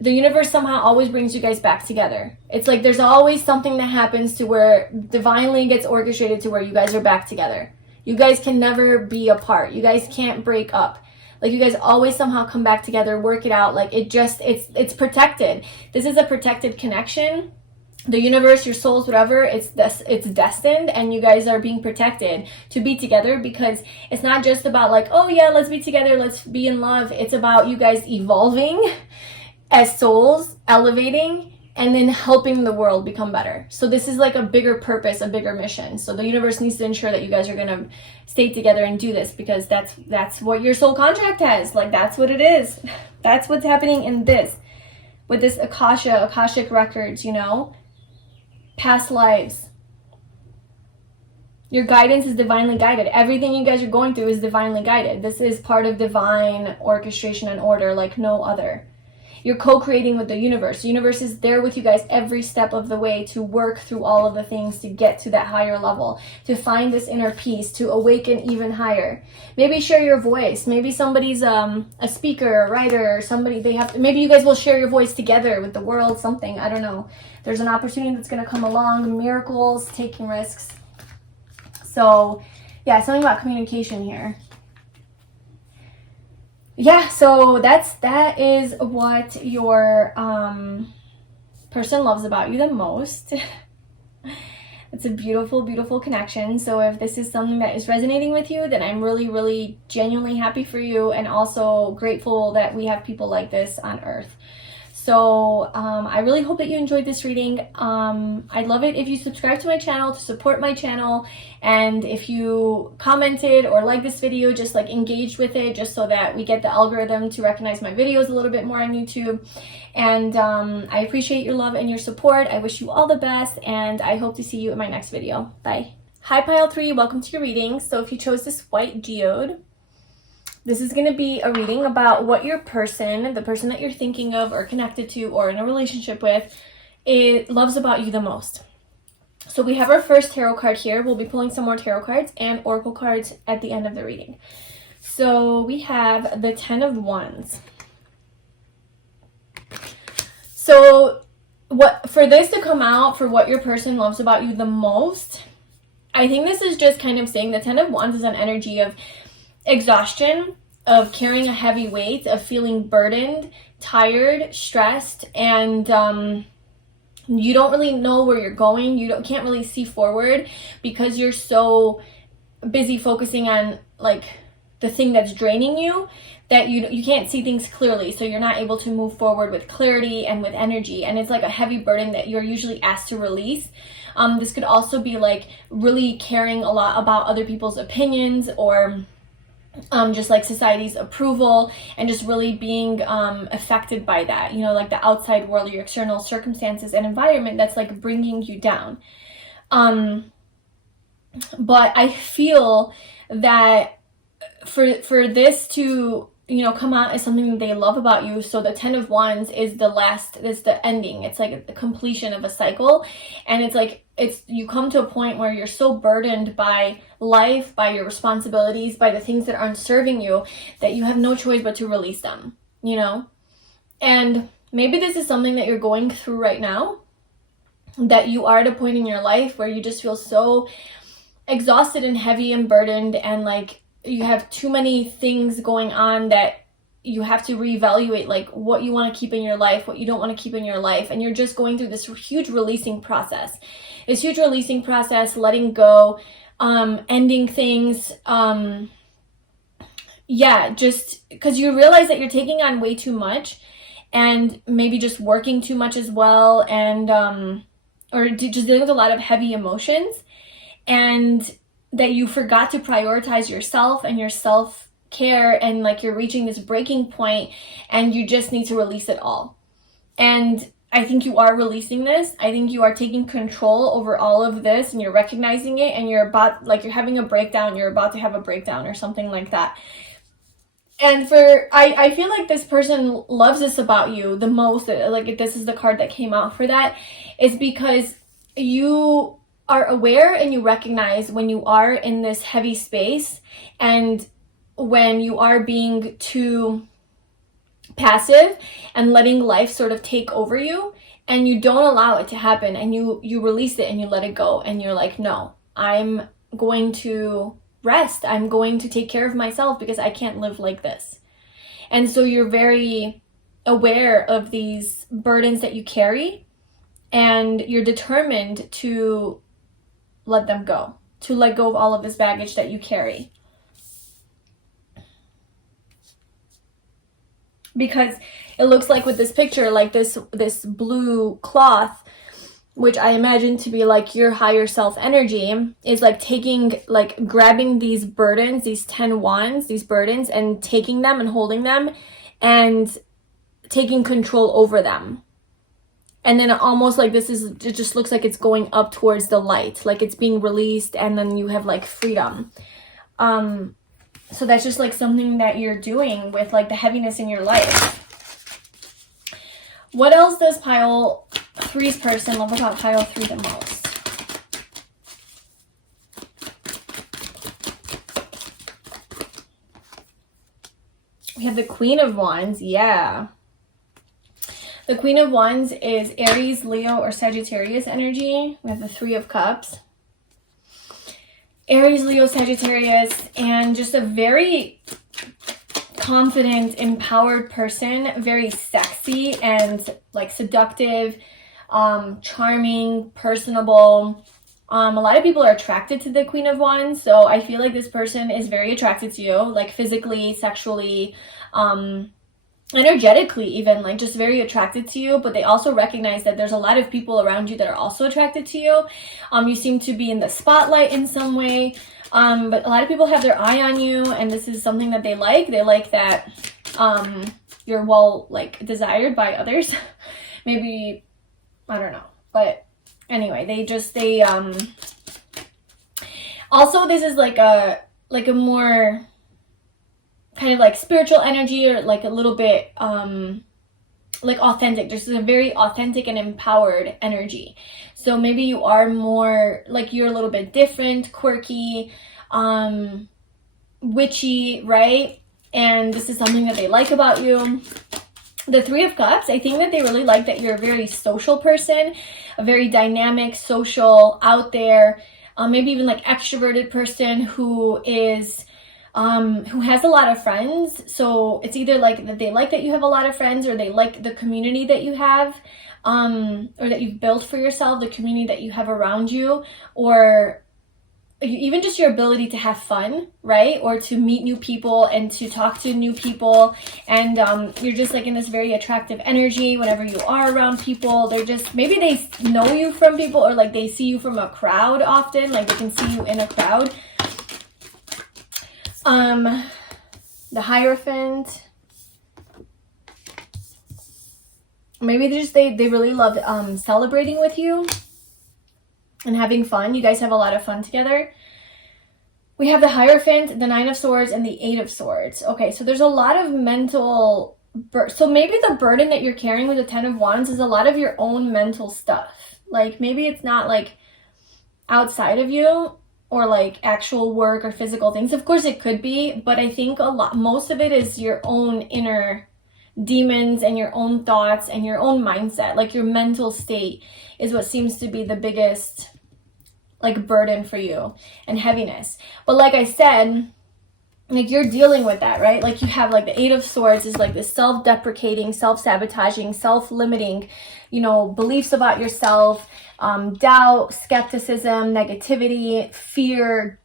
the universe somehow always brings you guys back together. It's like there's always something that happens to where divinely gets orchestrated to where you guys are back together. You guys can never be apart. You guys can't break up. Like you guys always somehow come back together, work it out. Like it's protected. This is a protected connection. The universe, your souls, whatever, it's destined, and you guys are being protected to be together, because it's not just about like, oh yeah, let's be together, let's be in love. It's about you guys evolving as souls, elevating, and then helping the world become better. So this is like a bigger purpose, a bigger mission. So the universe needs to ensure that you guys are going to stay together and do this, because that's what your soul contract has. Like that's what it is. That's what's happening in this, with this Akashic records, you know, past lives. Your guidance is divinely guided. Everything you guys are going through is divinely guided. This is part of divine orchestration and order like no other. You're co-creating with the universe. The universe is there with you guys every step of the way to work through all of the things to get to that higher level, to find this inner peace, to awaken even higher. Maybe share your voice. Maybe somebody's a speaker, a writer, or somebody maybe you guys will share your voice together with the world, something. I don't know. There's an opportunity that's going to come along, miracles, taking risks. So yeah, something about communication here. Yeah, so that is what your person loves about you the most. It's a beautiful, beautiful connection. So if this is something that is resonating with you, then I'm really, really genuinely happy for you, and also grateful that we have people like this on Earth. So I really hope that you enjoyed this reading. I'd love it if you subscribe to my channel to support my channel, and if you commented or liked this video, just like engaged with it, just so that we get the algorithm to recognize my videos a little bit more on YouTube. And I appreciate your love and your support. I wish you all the best, and I hope to see you in my next video. Bye. Hi Pile 3, welcome to your reading. So if you chose this white geode, this is going to be a reading about what your person, the person that you're thinking of or connected to or in a relationship with, loves about you the most. So we have our first tarot card here. We'll be pulling some more tarot cards and oracle cards at the end of the reading. So we have the 10 of Wands. So for this to come out, for what your person loves about you the most, I think this is just kind of saying the 10 of Wands is an energy of exhaustion, of carrying a heavy weight, of feeling burdened, tired, stressed, and You don't really know where you're going. You can't really see forward because you're so busy focusing on like the thing that's draining you, that you can't see things clearly. So you're not able to move forward with clarity and with energy. And it's like a heavy burden that you're usually asked to release. This could also be like really caring a lot about other people's opinions, or just like society's approval, and just really being affected by that, you know, like the outside world, your external circumstances and environment that's like bringing you down. But I feel that for this to, you know, come out as something that they love about you. So the 10 of Wands is the ending. It's like the completion of a cycle. And it's like, you come to a point where you're so burdened by life, by your responsibilities, by the things that aren't serving you, that you have no choice but to release them, you know? And maybe this is something that you're going through right now, that you are at a point in your life where you just feel so exhausted and heavy and burdened, and like you have too many things going on that you have to reevaluate like what you want to keep in your life, what you don't want to keep in your life. And you're just going through this huge releasing process, letting go, ending things. Just because you realize that you're taking on way too much, and maybe just working too much as well. And, or just dealing with a lot of heavy emotions, and that you forgot to prioritize yourself and your self-care, and like you're reaching this breaking point and you just need to release it all. And I think you are releasing this. I think you are taking control over all of this, and you're recognizing it, and you're having a breakdown, you're about to have a breakdown or something like that. And I feel like this person loves this about you the most, like this is the card that came out for that, is because you are aware and you recognize when you are in this heavy space, and when you are being too passive and letting life sort of take over you, and you don't allow it to happen, and you release it and you let it go, and you're like, no, I'm going to rest, I'm going to take care of myself because I can't live like this. And so you're very aware of these burdens that you carry, and you're determined to let them go, to let go of all of this baggage that you carry. Because it looks like with this picture, like this blue cloth, which I imagine to be like your higher self energy, is like grabbing these burdens, these 10 wands, these burdens, and taking them and holding them and taking control over them. And then almost like it just looks like it's going up towards the light, like it's being released, and then you have like freedom. So that's just like something that you're doing with like the heaviness in your life. What else does pile 3's person love about pile 3 the most? We have the Queen of Wands. Yeah. The Queen of Wands is Aries, Leo, or Sagittarius energy. We have the 3 of Cups. Aries, Leo, Sagittarius, and just a very confident, empowered person, very sexy and like seductive, charming, personable. A lot of people are attracted to the Queen of Wands, so I feel like this person is very attracted to you, like physically, sexually, energetically even, like just very attracted to you. But they also recognize that there's a lot of people around you that are also attracted to you. You seem to be in the spotlight in some way, but a lot of people have their eye on you, and this is something that they like. They like that you're well like desired by others. Maybe, I don't know, but anyway, they also, this is like a more kind of like spiritual energy, or like a little bit like authentic. This is a very authentic and empowered energy. So maybe you are more like, you're a little bit different, quirky, witchy, right? And this is something that they like about you. The 3 of Cups, I think that they really like that you're a very social person, a very dynamic, social, out there, maybe even like extroverted person who is who has a lot of friends. So it's either like that they like that you have a lot of friends, or they like the community that you have, or that you've built for yourself, the community that you have around you, or even just your ability to have fun, right? Or to meet new people and to talk to new people. And you're just like in this very attractive energy whenever you are around people. They're just, maybe they know you from people, or like they see you from a crowd often, like they can see you in a crowd. The Hierophant. Maybe they really love celebrating with you and having fun. You guys have a lot of fun together. We have the Hierophant, the Nine of Swords, and the Eight of Swords. Okay, so there's a lot of mental... So maybe the burden that you're carrying with the Ten of Wands is a lot of your own mental stuff. Like, maybe it's not, like, outside of you, or, like, actual work or physical things. Of course, it could be, but I think most of it is your own inner demons and your own thoughts and your own mindset. Like, your mental state is what seems to be the biggest, like, burden for you, and heaviness. But like I said, like, you're dealing with that, right? Like, you have, like, the Eight of Swords is like this self-deprecating, self-sabotaging, self-limiting, you know, beliefs about yourself, doubt, skepticism, negativity, fear,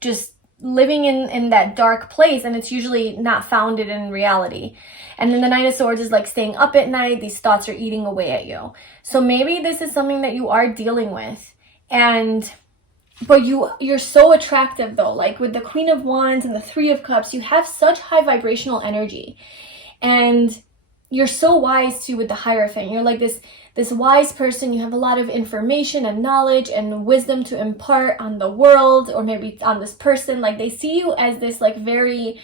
just living in that dark place, and it's usually not founded in reality. And then the Nine of Swords is like staying up at night. These thoughts are eating away at you. So maybe this is something that you are dealing with, but you're so attractive though. Like with the Queen of Wands and the Three of Cups, you have such high vibrational energy, and you're so wise too with the Hierophant. You're like this wise person. You have a lot of information and knowledge and wisdom to impart on the world, or maybe on this person. Like, they see you as this like very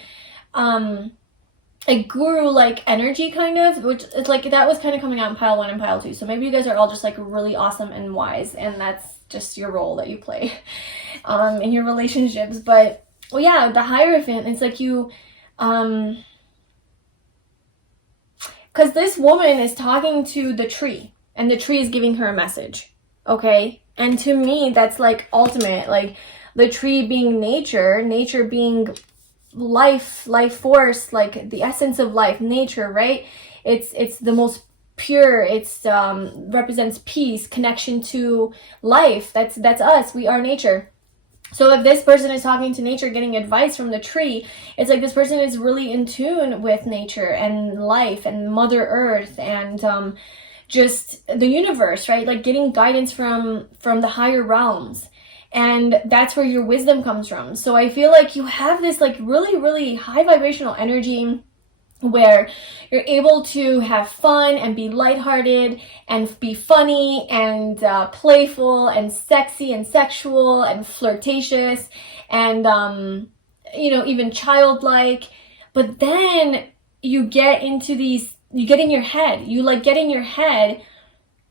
a guru-like energy, kind of, which it's like that was kind of coming out in pile 1 and pile 2. So maybe you guys are all just like really awesome and wise, and that's just your role that you play in your relationships. But well, yeah, the Hierophant, it's like you because this woman is talking to the tree, and the tree is giving her a message, okay? And to me, that's like ultimate, like the tree being nature being life force, like the essence of life, nature, right? It's the most pure. It's represents peace, connection to life. That's us. We are nature. So if this person is talking to nature, getting advice from the tree, it's like this person is really in tune with nature and life and Mother Earth and just the universe, right? Like getting guidance from the higher realms. And that's where your wisdom comes from. So I feel like you have this like really, really high vibrational energy where you're able to have fun and be lighthearted and be funny and playful and sexy and sexual and flirtatious and, you know, even childlike. But then you get into you get in your head. You like get in your head,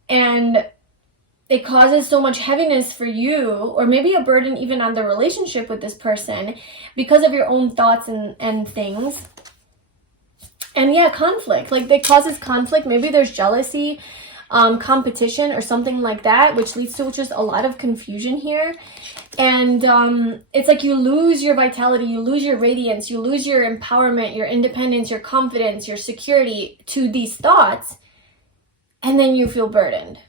and it causes so much heaviness for you, or maybe a burden even on the relationship with this person because of your own thoughts and things. And yeah, conflict, like it causes conflict. Maybe there's jealousy, competition or something like that, which leads to just a lot of confusion here. And it's like you lose your vitality, you lose your radiance, you lose your empowerment, your independence, your confidence, your security to these thoughts, and then you feel burdened.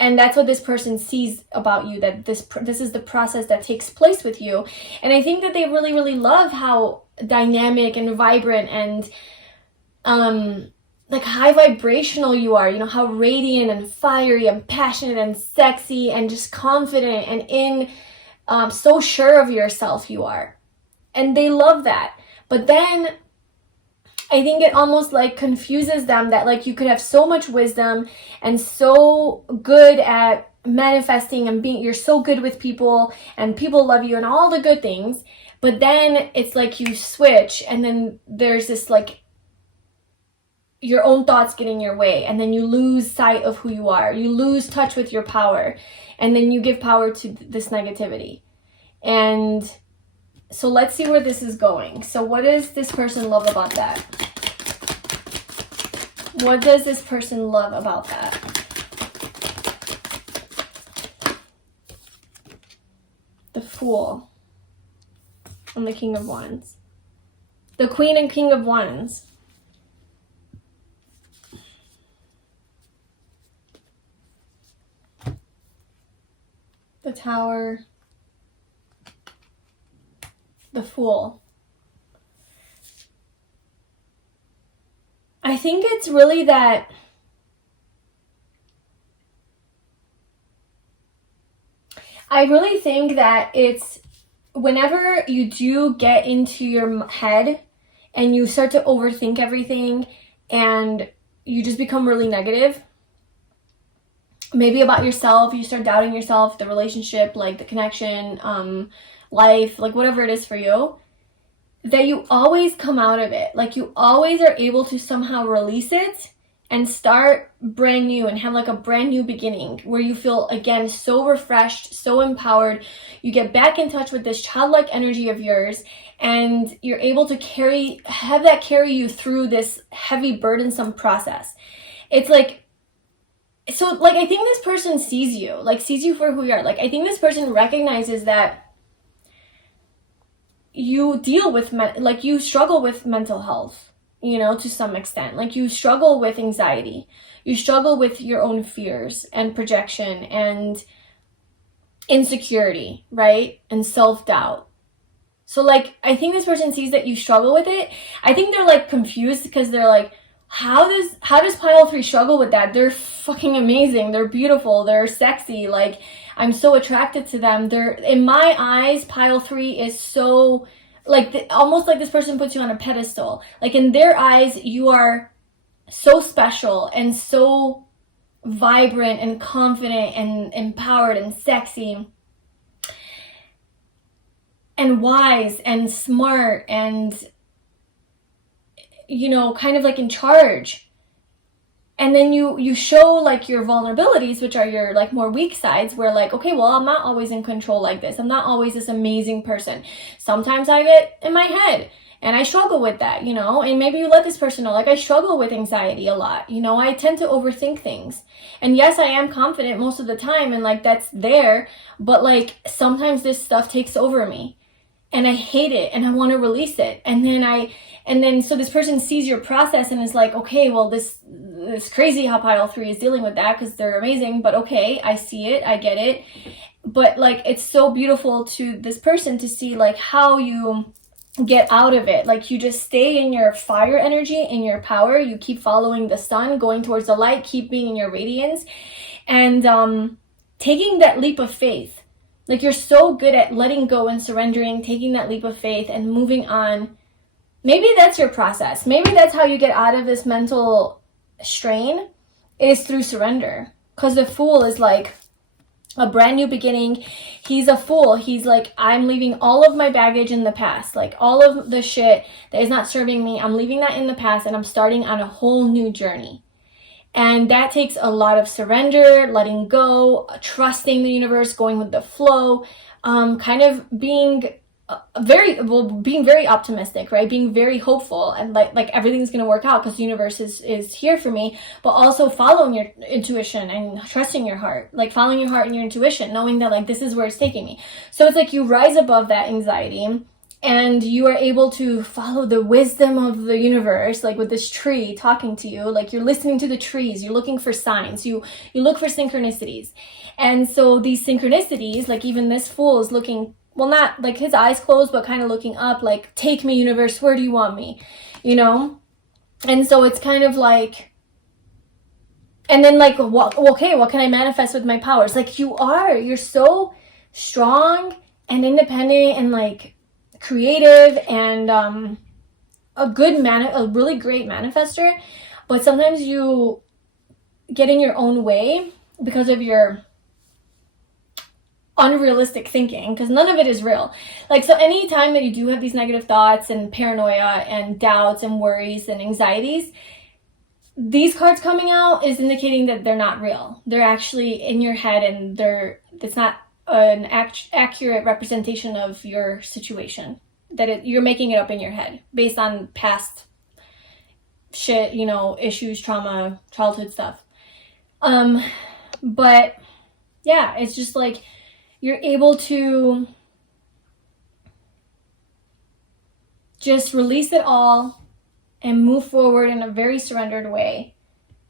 And that's what this person sees about you, that this is the process that takes place with you. And I think that they really, really love how dynamic and vibrant and like high vibrational you are, you know, how radiant and fiery and passionate and sexy and just confident and so sure of yourself you are. And they love that. But then I think it almost like confuses them that like you could have so much wisdom and so good at manifesting and you're so good with people and people love you and all the good things. But then it's like you switch, and then there's this like your own thoughts get in your way, and then you lose sight of who you are. You lose touch with your power, and then you give power to this negativity. And so let's see where this is going. So what does this person love about that? What does this person love about that? The Fool. and the King of Wands. The Queen and King of Wands. The Tower. The Fool. I think it's really that I really think that it's whenever you do get into your head and you start to overthink everything and you just become really negative, maybe about yourself, you start doubting yourself, the relationship, like the connection, life, like whatever it is for you, that you always come out of it. Like you always are able to somehow release it and start brand new and have like a brand new beginning where you feel again so refreshed, so empowered. You get back in touch with this childlike energy of yours and you're able to have that carry you through this heavy, burdensome process. It's like, so like I think this person sees you for who you are. Like I think this person recognizes that you deal with you struggle with mental health, you know, to some extent. Like you struggle with anxiety, you struggle with your own fears and projection and insecurity, right? And self-doubt. So like I think this person sees that you struggle with it. I think they're like confused because they're like, how does pile 3 struggle with that? They're fucking amazing, they're beautiful, they're sexy, like I'm so attracted to them. They're, in my eyes, pile 3 is so, like, almost like this person puts you on a pedestal. Like, in their eyes, you are so special and so vibrant and confident and empowered and sexy and wise and smart and, you know, kind of like in charge. And then you show like your vulnerabilities, which are your like more weak sides, where like, okay, well, I'm not always in control like this. I'm not always this amazing person. Sometimes I get in my head and I struggle with that, you know, and maybe you let this person know, like I struggle with anxiety a lot. You know, I tend to overthink things. And yes, I am confident most of the time and like that's there, but like sometimes this stuff takes over me and I hate it and I want to release it. And then so this person sees your process and is like, okay, well, it's crazy how pile 3 is dealing with that because they're amazing, but okay, I see it, I get it. But like, it's so beautiful to this person to see like how you get out of it. Like you just stay in your fire energy, in your power. You keep following the sun, going towards the light, keep being in your radiance and taking that leap of faith. Like you're so good at letting go and surrendering, taking that leap of faith and moving on. Maybe that's your process. Maybe that's how you get out of this mental strain, is through surrender. Because the Fool is like a brand new beginning. He's a fool. He's like, I'm leaving all of my baggage in the past. Like all of the shit that is not serving me, I'm leaving that in the past and I'm starting on a whole new journey. And that takes a lot of surrender, letting go, trusting the universe, going with the flow, kind of being being very optimistic, right? Being very hopeful and like everything's going to work out because the universe is here for me, but also following your intuition and trusting your heart, like following your heart and your intuition, knowing that like this is where it's taking me. So it's like you rise above that anxiety and you are able to follow the wisdom of the universe, like with this tree talking to you, like you're listening to the trees, you're looking for signs, you look for synchronicities. And so these synchronicities, like even this Fool is looking, well, not like his eyes closed, but kind of looking up, like, take me, universe, where do you want me? You know? And so it's kind of like, and then like, okay, what can I manifest with my powers? Like you're so strong and independent and like creative and a really great manifester, but sometimes you get in your own way because of your unrealistic thinking, because none of it is real. Like, so anytime that you do have these negative thoughts and paranoia and doubts and worries and anxieties, these cards coming out is indicating that they're not real. They're actually in your head and it's not an accurate representation of your situation, that you're making it up in your head based on past shit, you know, issues, trauma, childhood stuff. But yeah, it's just like you're able to just release it all and move forward in a very surrendered way.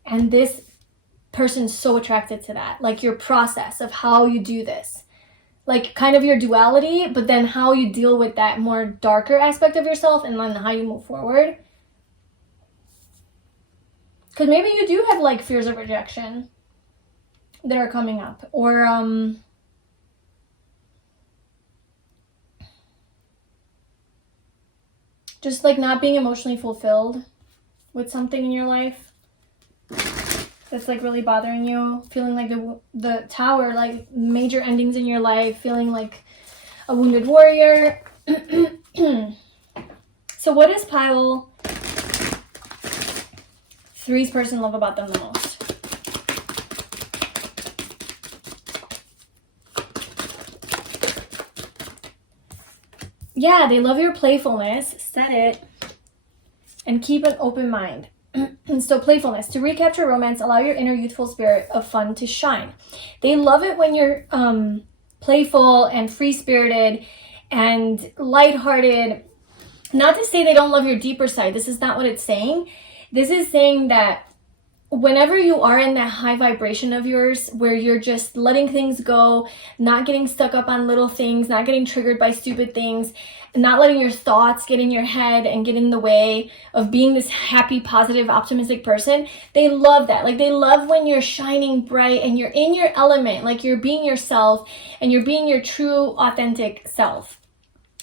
And this person's so attracted to that, like your process of how you do this, like kind of your duality, but then how you deal with that more darker aspect of yourself, and then how you move forward. Because maybe you do have like fears of rejection that are coming up, or just like not being emotionally fulfilled with something in your life that's like really bothering you, feeling like the Tower, like major endings in your life, feeling like a wounded warrior. So what does pile 3's person love about them the most? Yeah, they love your playfulness, set it, and keep an open mind. So playfulness, to recapture romance, allow your inner youthful spirit of fun to shine. They love it when you're playful and free-spirited and lighthearted. Not to say they don't love your deeper side. This is not what it's saying. This is saying that whenever you are in that high vibration of yours, where you're just letting things go, not getting stuck up on little things, not getting triggered by stupid things, not letting your thoughts get in your head and get in the way of being this happy, positive, optimistic person, they love that. Like, they love when you're shining bright and you're in your element, like you're being yourself and you're being your true, authentic self.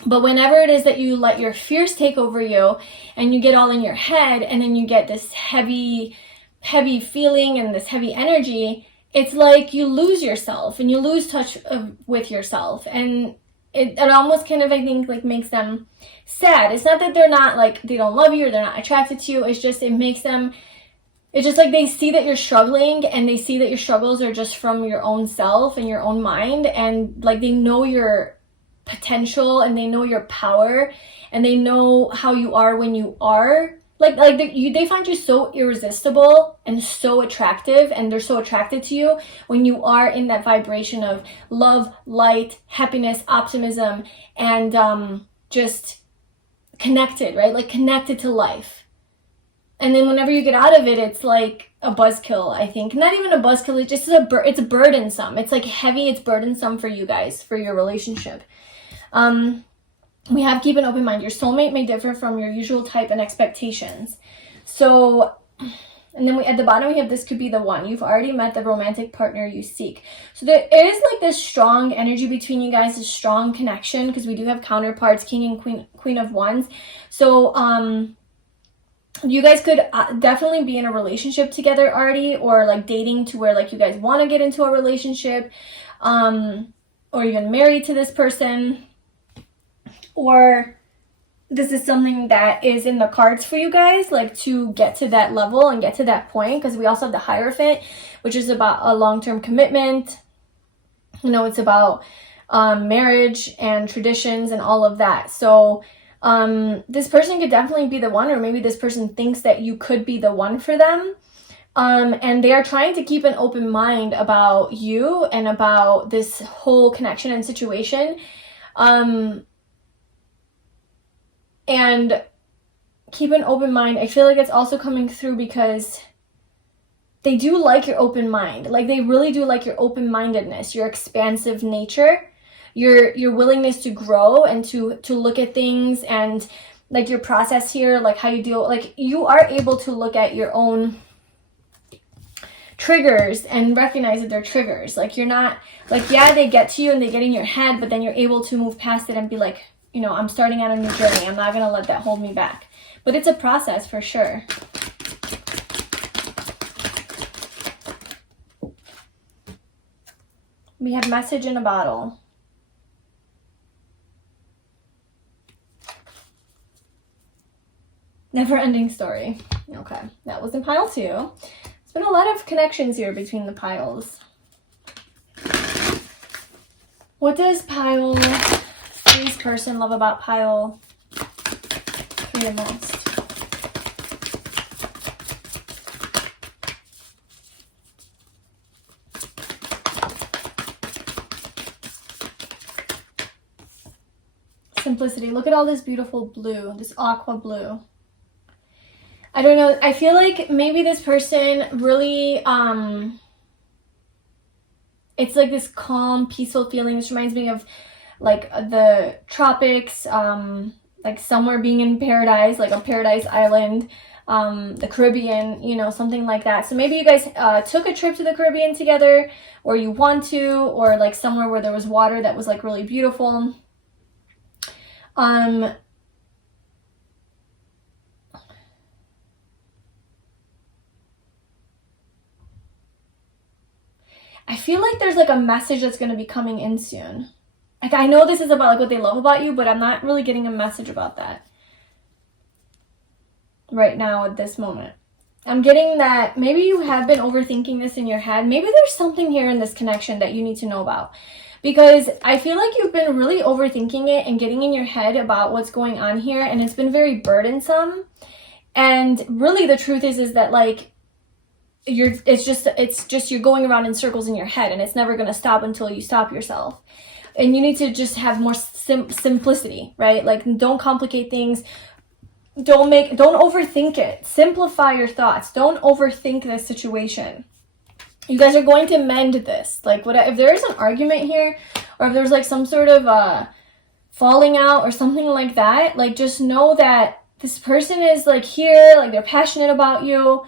But whenever it is that you let your fears take over you and you get all in your head, and then you get this heavy feeling and this heavy energy, it's like you lose yourself and you lose touch with yourself. And it almost kind of, I think, like makes them sad. It's not that they're not like, they don't love you or they're not attracted to you. It's just, it makes them, it's just like they see that you're struggling, and they see that your struggles are just from your own self and your own mind. And like, they know your potential and they know your power and they know how you are when you are. They find you so irresistible and so attractive, and they're so attracted to you when you are in that vibration of love, light, happiness, optimism, and just connected, right? Like connected to life. And then whenever you get out of it, it's like a buzzkill, I think. Not even a buzzkill, it's just it's burdensome. It's like heavy, it's burdensome for you guys, for your relationship. We have keep an open mind. Your soulmate may differ from your usual type and expectations. So, and then at the bottom we have, this could be the one. You've already met the romantic partner you seek. So there is like this strong energy between you guys, this strong connection, because we do have counterparts, King and Queen of Wands. So, you guys could definitely be in a relationship together already, or like dating to where like you guys want to get into a relationship, or even married to this person. Or this is something that is in the cards for you guys, like to get to that level and get to that point, because we also have the Hierophant, which is about a long-term commitment. You know, it's about marriage and traditions and all of that. So this person could definitely be the one, or maybe this person thinks that you could be the one for them. And they are trying to keep an open mind about you and about this whole connection and situation. And keep an open mind. I feel like it's also coming through because they do like your open mind. Like, they really do like your open-mindedness, your expansive nature, your willingness to grow and to look at things, and like your process here, like how you deal, like you are able to look at your own triggers and recognize that they're triggers. Like, you're not like, yeah, they get to you and they get in your head, but then you're able to move past it and be like, you know, I'm starting on a new journey. I'm not going to let that hold me back. But it's a process for sure. We have message in a bottle. Never ending story. Okay, that was in pile 2. There's been a lot of connections here between the piles. What does pile 3's person love about pile 3 the most? Simplicity. Look at all this beautiful blue, this aqua blue. I don't know. I feel like maybe this person really, it's like this calm, peaceful feeling. This reminds me of like the tropics, like somewhere being in paradise, like a paradise island, the Caribbean, you know, something like that. So maybe you guys took a trip to the Caribbean together, or you want to, or like somewhere where there was water that was like really beautiful. I feel like there's like a message that's going to be coming in soon. Like, I know this is about like what they love about you, but I'm not really getting a message about that right now at this moment. I'm getting that maybe you have been overthinking this in your head. Maybe there's something here in this connection that you need to know about, because I feel like you've been really overthinking it and getting in your head about what's going on here, and it's been very burdensome. And really the truth is that like it's just you're going around in circles in your head, and it's never going to stop until you stop yourself. And you need to just have more simplicity, right? Like, don't complicate things. Don't overthink it. Simplify your thoughts. Don't overthink this situation. You guys are going to mend this. Like, if there is an argument here, or if there's like some sort of falling out or something like that, like, just know that this person is like here, like they're passionate about you.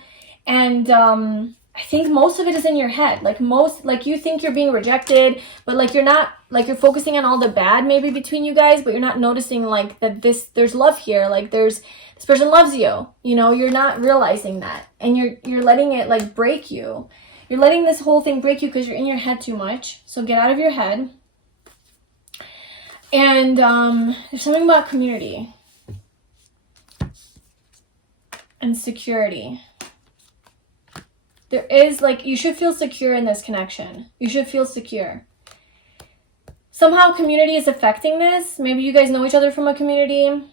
And I think most of it is in your head. Like you think you're being rejected, but like you're not, like you're focusing on all the bad maybe between you guys, but you're not noticing like that there's love here. Like this person loves you, you know, you're not realizing that. And you're letting it like break you. You're letting this whole thing break you because you're in your head too much. So get out of your head. And there's something about community and security. There is, like, you should feel secure in this connection. You should feel secure. Somehow community is affecting this. Maybe you guys know each other from a community.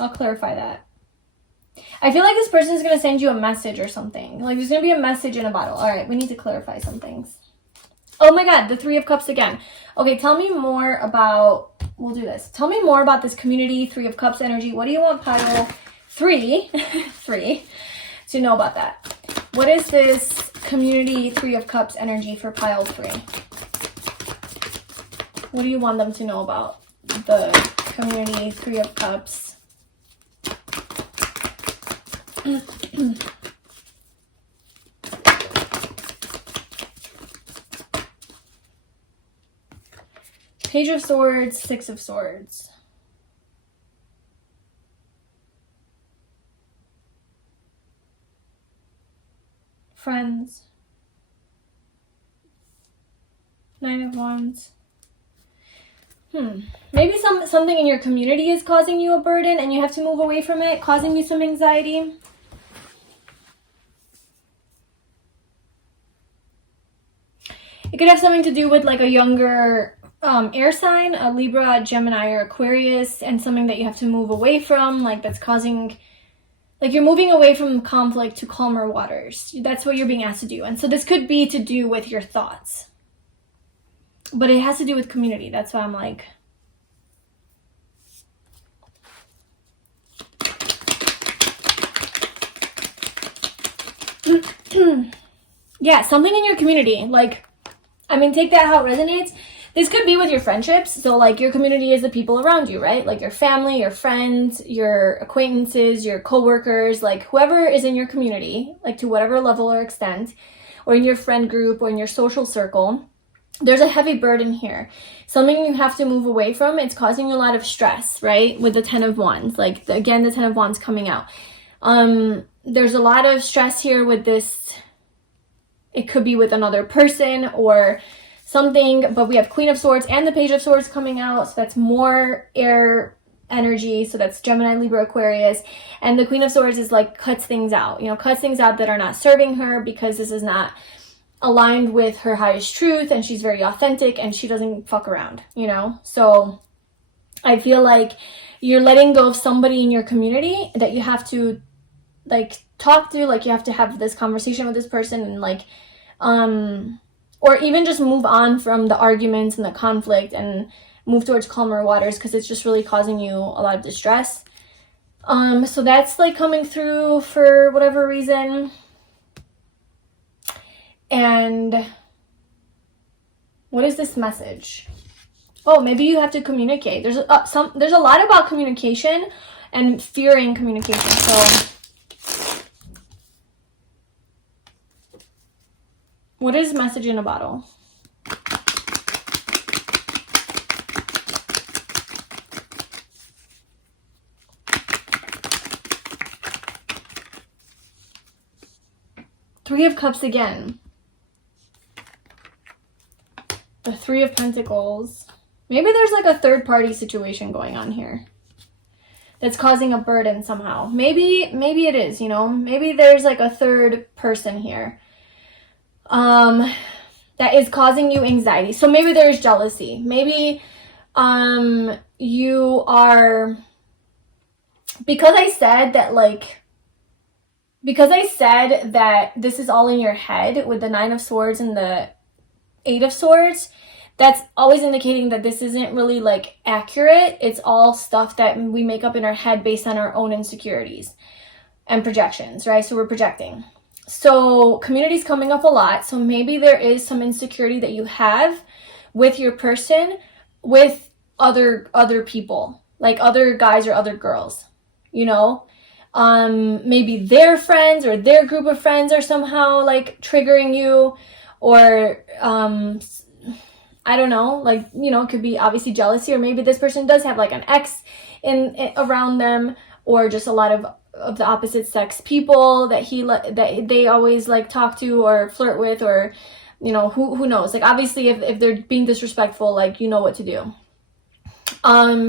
I'll clarify that. I feel like this person is going to send you a message or something. Like, there's going to be a message in a bottle. All right, we need to clarify some things. Oh my God, the Three of Cups again. Okay, tell me more about, we'll do this. Tell me more about this community, Three of Cups energy. What do you want pile 3 to know about that? What is this community Three of Cups energy for pile 3? What do you want them to know about the community Three of Cups? Page of Swords, Six of Swords. Friends. Nine of Wands. Maybe something in your community is causing you a burden and you have to move away from it, causing you some anxiety. It could have something to do with like a younger air sign, a Libra, Gemini, or Aquarius, and something that you have to move away from, like that's causing, like you're moving away from conflict to calmer waters. That's what you're being asked to do. And so this could be to do with your thoughts, but it has to do with community. That's why I'm like, yeah, something in your community. Like, I mean, take that how it resonates. This could be with your friendships. So like your community is the people around you, right? Like your family, your friends, your acquaintances, your coworkers, like whoever is in your community, like to whatever level or extent, or in your friend group or in your social circle. There's a heavy burden here. Something you have to move away from. It's causing you a lot of stress, right? With the Ten of Wands, like again, the Ten of Wands coming out. There's a lot of stress here with this. It could be with another person or something, but we have Queen of Swords and the Page of Swords coming out, so that's more air energy. So that's Gemini, Libra, Aquarius, and the Queen of Swords is like cuts things out, you know, cuts things out that are not serving her because this is not aligned with her highest truth, and she's very authentic and she doesn't fuck around, you know. So I feel like you're letting go of somebody in your community that you have to like talk to, like you have to have this conversation with this person and like or even just move on from the arguments and the conflict and move towards calmer waters, because it's just really causing you a lot of distress. So that's like coming through for whatever reason. And what is this message? Oh, maybe you have to communicate. There's a lot about communication and fearing communication. So what is message in a bottle? Three of Cups again. The Three of Pentacles. Maybe there's like a third party situation going on here that's causing a burden somehow. Maybe it is, you know, maybe there's like a third person here that is causing you anxiety. So maybe there's jealousy. Maybe you are, because I said that this is all in your head with the Nine of Swords and the Eight of Swords, that's always indicating that this isn't really like accurate. It's all stuff that we make up in our head based on our own insecurities and projections, right? So we're projecting. So community's coming up a lot. So maybe there is some insecurity that you have with your person, with other people, like other guys or other girls, you know? Maybe their friends or their group of friends are somehow like triggering you, or I don't know, like, you know, it could be obviously jealousy, or maybe this person does have like an ex in around them, or just a lot of the opposite sex people that they always like talk to or flirt with, or, you know, who knows. Like obviously if they're being disrespectful, like, you know what to do.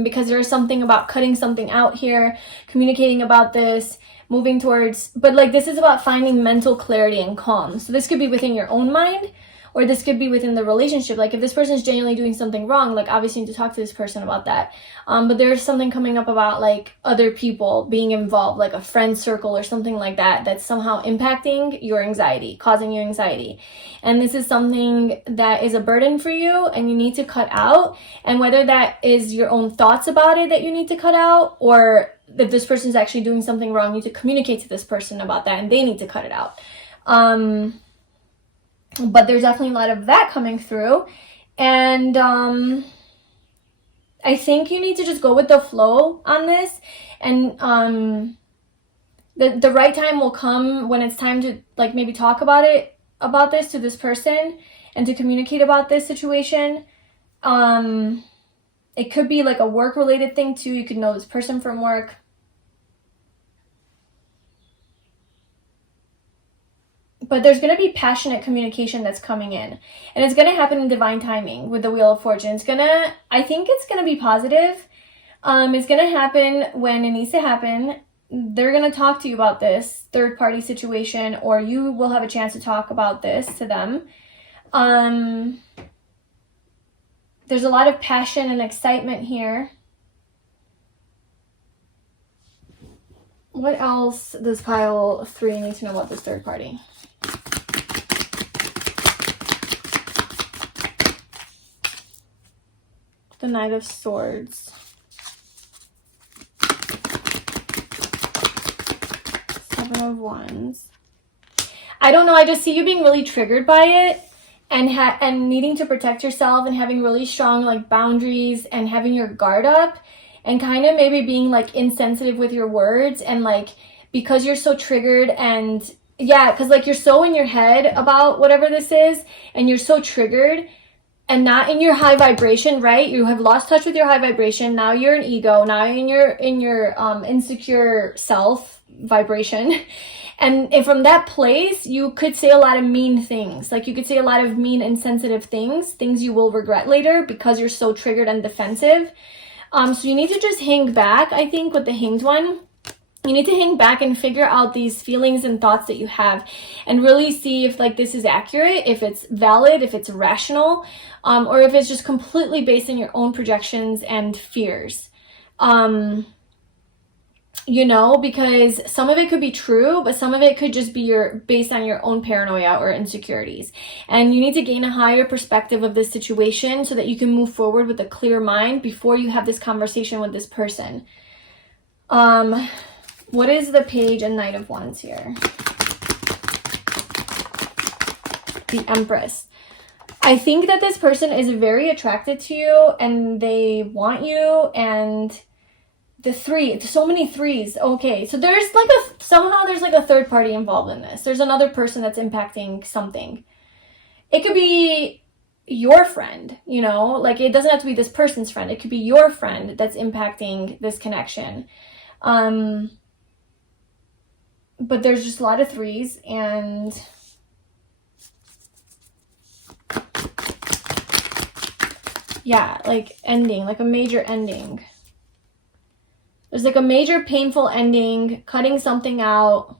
Because there's something about cutting something out here, communicating about this, moving towards, but like this is about finding mental clarity and calm. So this could be within your own mind, or this could be within the relationship. Like if this person is genuinely doing something wrong, like obviously you need to talk to this person about that. But there's something coming up about like other people being involved, like a friend circle or something like that, that's somehow impacting your anxiety, causing you anxiety. And this is something that is a burden for you and you need to cut out. And whether that is your own thoughts about it that you need to cut out, or if this person is actually doing something wrong, you need to communicate to this person about that and they need to cut it out. But there's definitely a lot of that coming through. And I think you need to just go with the flow on this. And the right time will come when it's time to like maybe talk about this to this person and to communicate about this situation. It could be like a work related thing too. You could know this person from work. But there's going to be passionate communication that's coming in. And it's going to happen in divine timing with the Wheel of Fortune. I think it's going to be positive. It's going to happen when it needs to happen. They're going to talk to you about this third party situation, or you will have a chance to talk about this to them. There's a lot of passion and excitement here. What else does pile 3 need to know about this third party? The Knight of Swords. Seven of Wands. I don't know, I just see you being really triggered by it and needing to protect yourself and having really strong like boundaries and having your guard up and kind of maybe being like insensitive with your words, and like because you're so triggered and yeah, because like you're so in your head about whatever this is and you're so triggered and not in your high vibration, right? You have lost touch with your high vibration. Now you're an ego. Now you're in your insecure self vibration. And from that place, you could say a lot of mean things. Like you could say a lot of mean, insensitive things you will regret later because you're so triggered and defensive. So you need to just hang back, I think, with the Hanged one. You need to hang back and figure out these feelings and thoughts that you have and really see if like this is accurate, if it's valid, if it's rational, or if it's just completely based on your own projections and fears. you know, because some of it could be true, but some of it could just be based on your own paranoia or insecurities. And you need to gain a higher perspective of this situation so that you can move forward with a clear mind before you have this conversation with this person. What is the Page and Knight of Wands here? The Empress. I think that this person is very attracted to you and they want you, and the three, so many threes. Okay, so there's like somehow there's like a third party involved in this. There's another person that's impacting something. It could be your friend, you know, like it doesn't have to be this person's friend. It could be your friend that's impacting this connection. But there's just a lot of threes, and yeah, like ending, like a major ending. There's like a major painful ending, cutting something out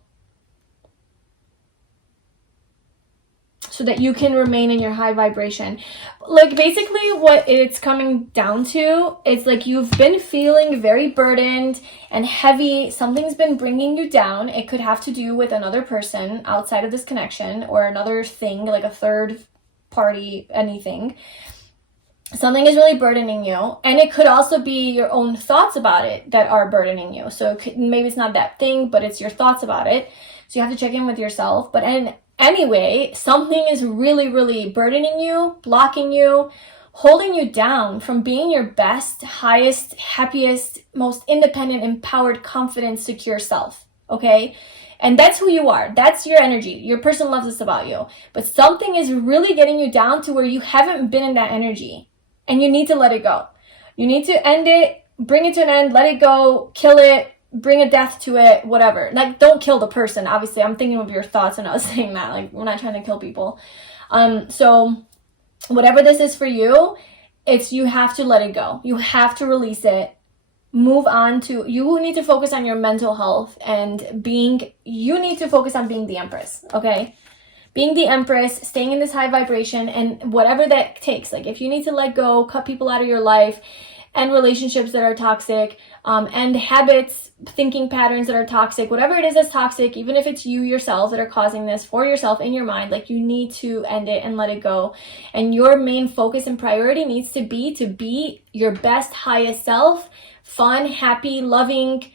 so that you can remain in your high vibration. Like basically what it's coming down to, it's like you've been feeling very burdened and heavy. Something's been bringing you down. It could have to do with another person outside of this connection or another thing, like a third party, anything. Something is really burdening you, and it could also be your own thoughts about it that are burdening you. So maybe it's not that thing, but it's your thoughts about it. So you have to check in with yourself. But anyway, something is really, really burdening you, blocking you, holding you down from being your best, highest, happiest, most independent, empowered, confident, secure self. Okay? And that's who you are. That's your energy. Your person loves this about you. But something is really getting you down to where you haven't been in that energy. And you need to let it go. You need to end it, bring it to an end, let it go, kill it, bring a death to it, whatever. Like, don't kill the person. Obviously, I'm thinking of your thoughts when I was saying that. Like, we're not trying to kill people. So whatever this is for you, you have to let it go. You have to release it. Move on to, you need to focus on your mental health and you need to focus on being the Empress, okay? Being the Empress, staying in this high vibration, and whatever that takes. Like if you need to let go, cut people out of your life, end relationships that are toxic, end habits, thinking patterns that are toxic, whatever it is that's toxic, even if it's you yourself that are causing this for yourself in your mind, like you need to end it and let it go. And your main focus and priority needs to be your best, highest self, fun, happy, loving,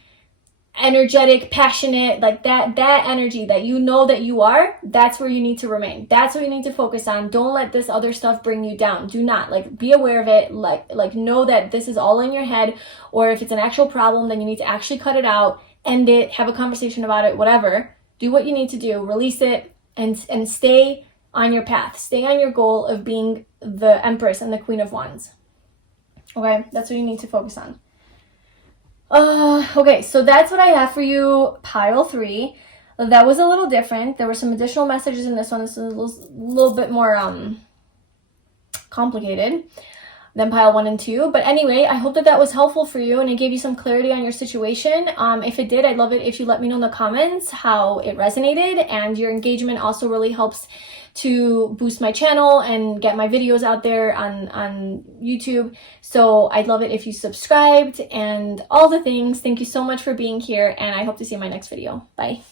energetic, passionate, like that energy that you know that you are. That's where you need to remain. That's what you need to focus on. Don't let this other stuff bring you down. Do not, like, be aware of it. Like know that this is all in your head, or if it's an actual problem, then you need to actually cut it out, end it, have a conversation about it, whatever. Do what you need to do, release it, and stay on your path. Stay on your goal of being the Empress and the Queen of Wands. Okay, that's what you need to focus on. Okay, so that's what I have for you, pile 3. That was a little different. There were some additional messages in this one. This is a little bit more complicated than pile 1 and 2. But anyway, I hope that was helpful for you and it gave you some clarity on your situation. If it did, I'd love it if you let me know in the comments how it resonated, and your engagement also really helps to boost my channel and get my videos out there on YouTube. So I'd love it if you subscribed and all the things. Thank you so much for being here, and I hope to see you in my next video. Bye.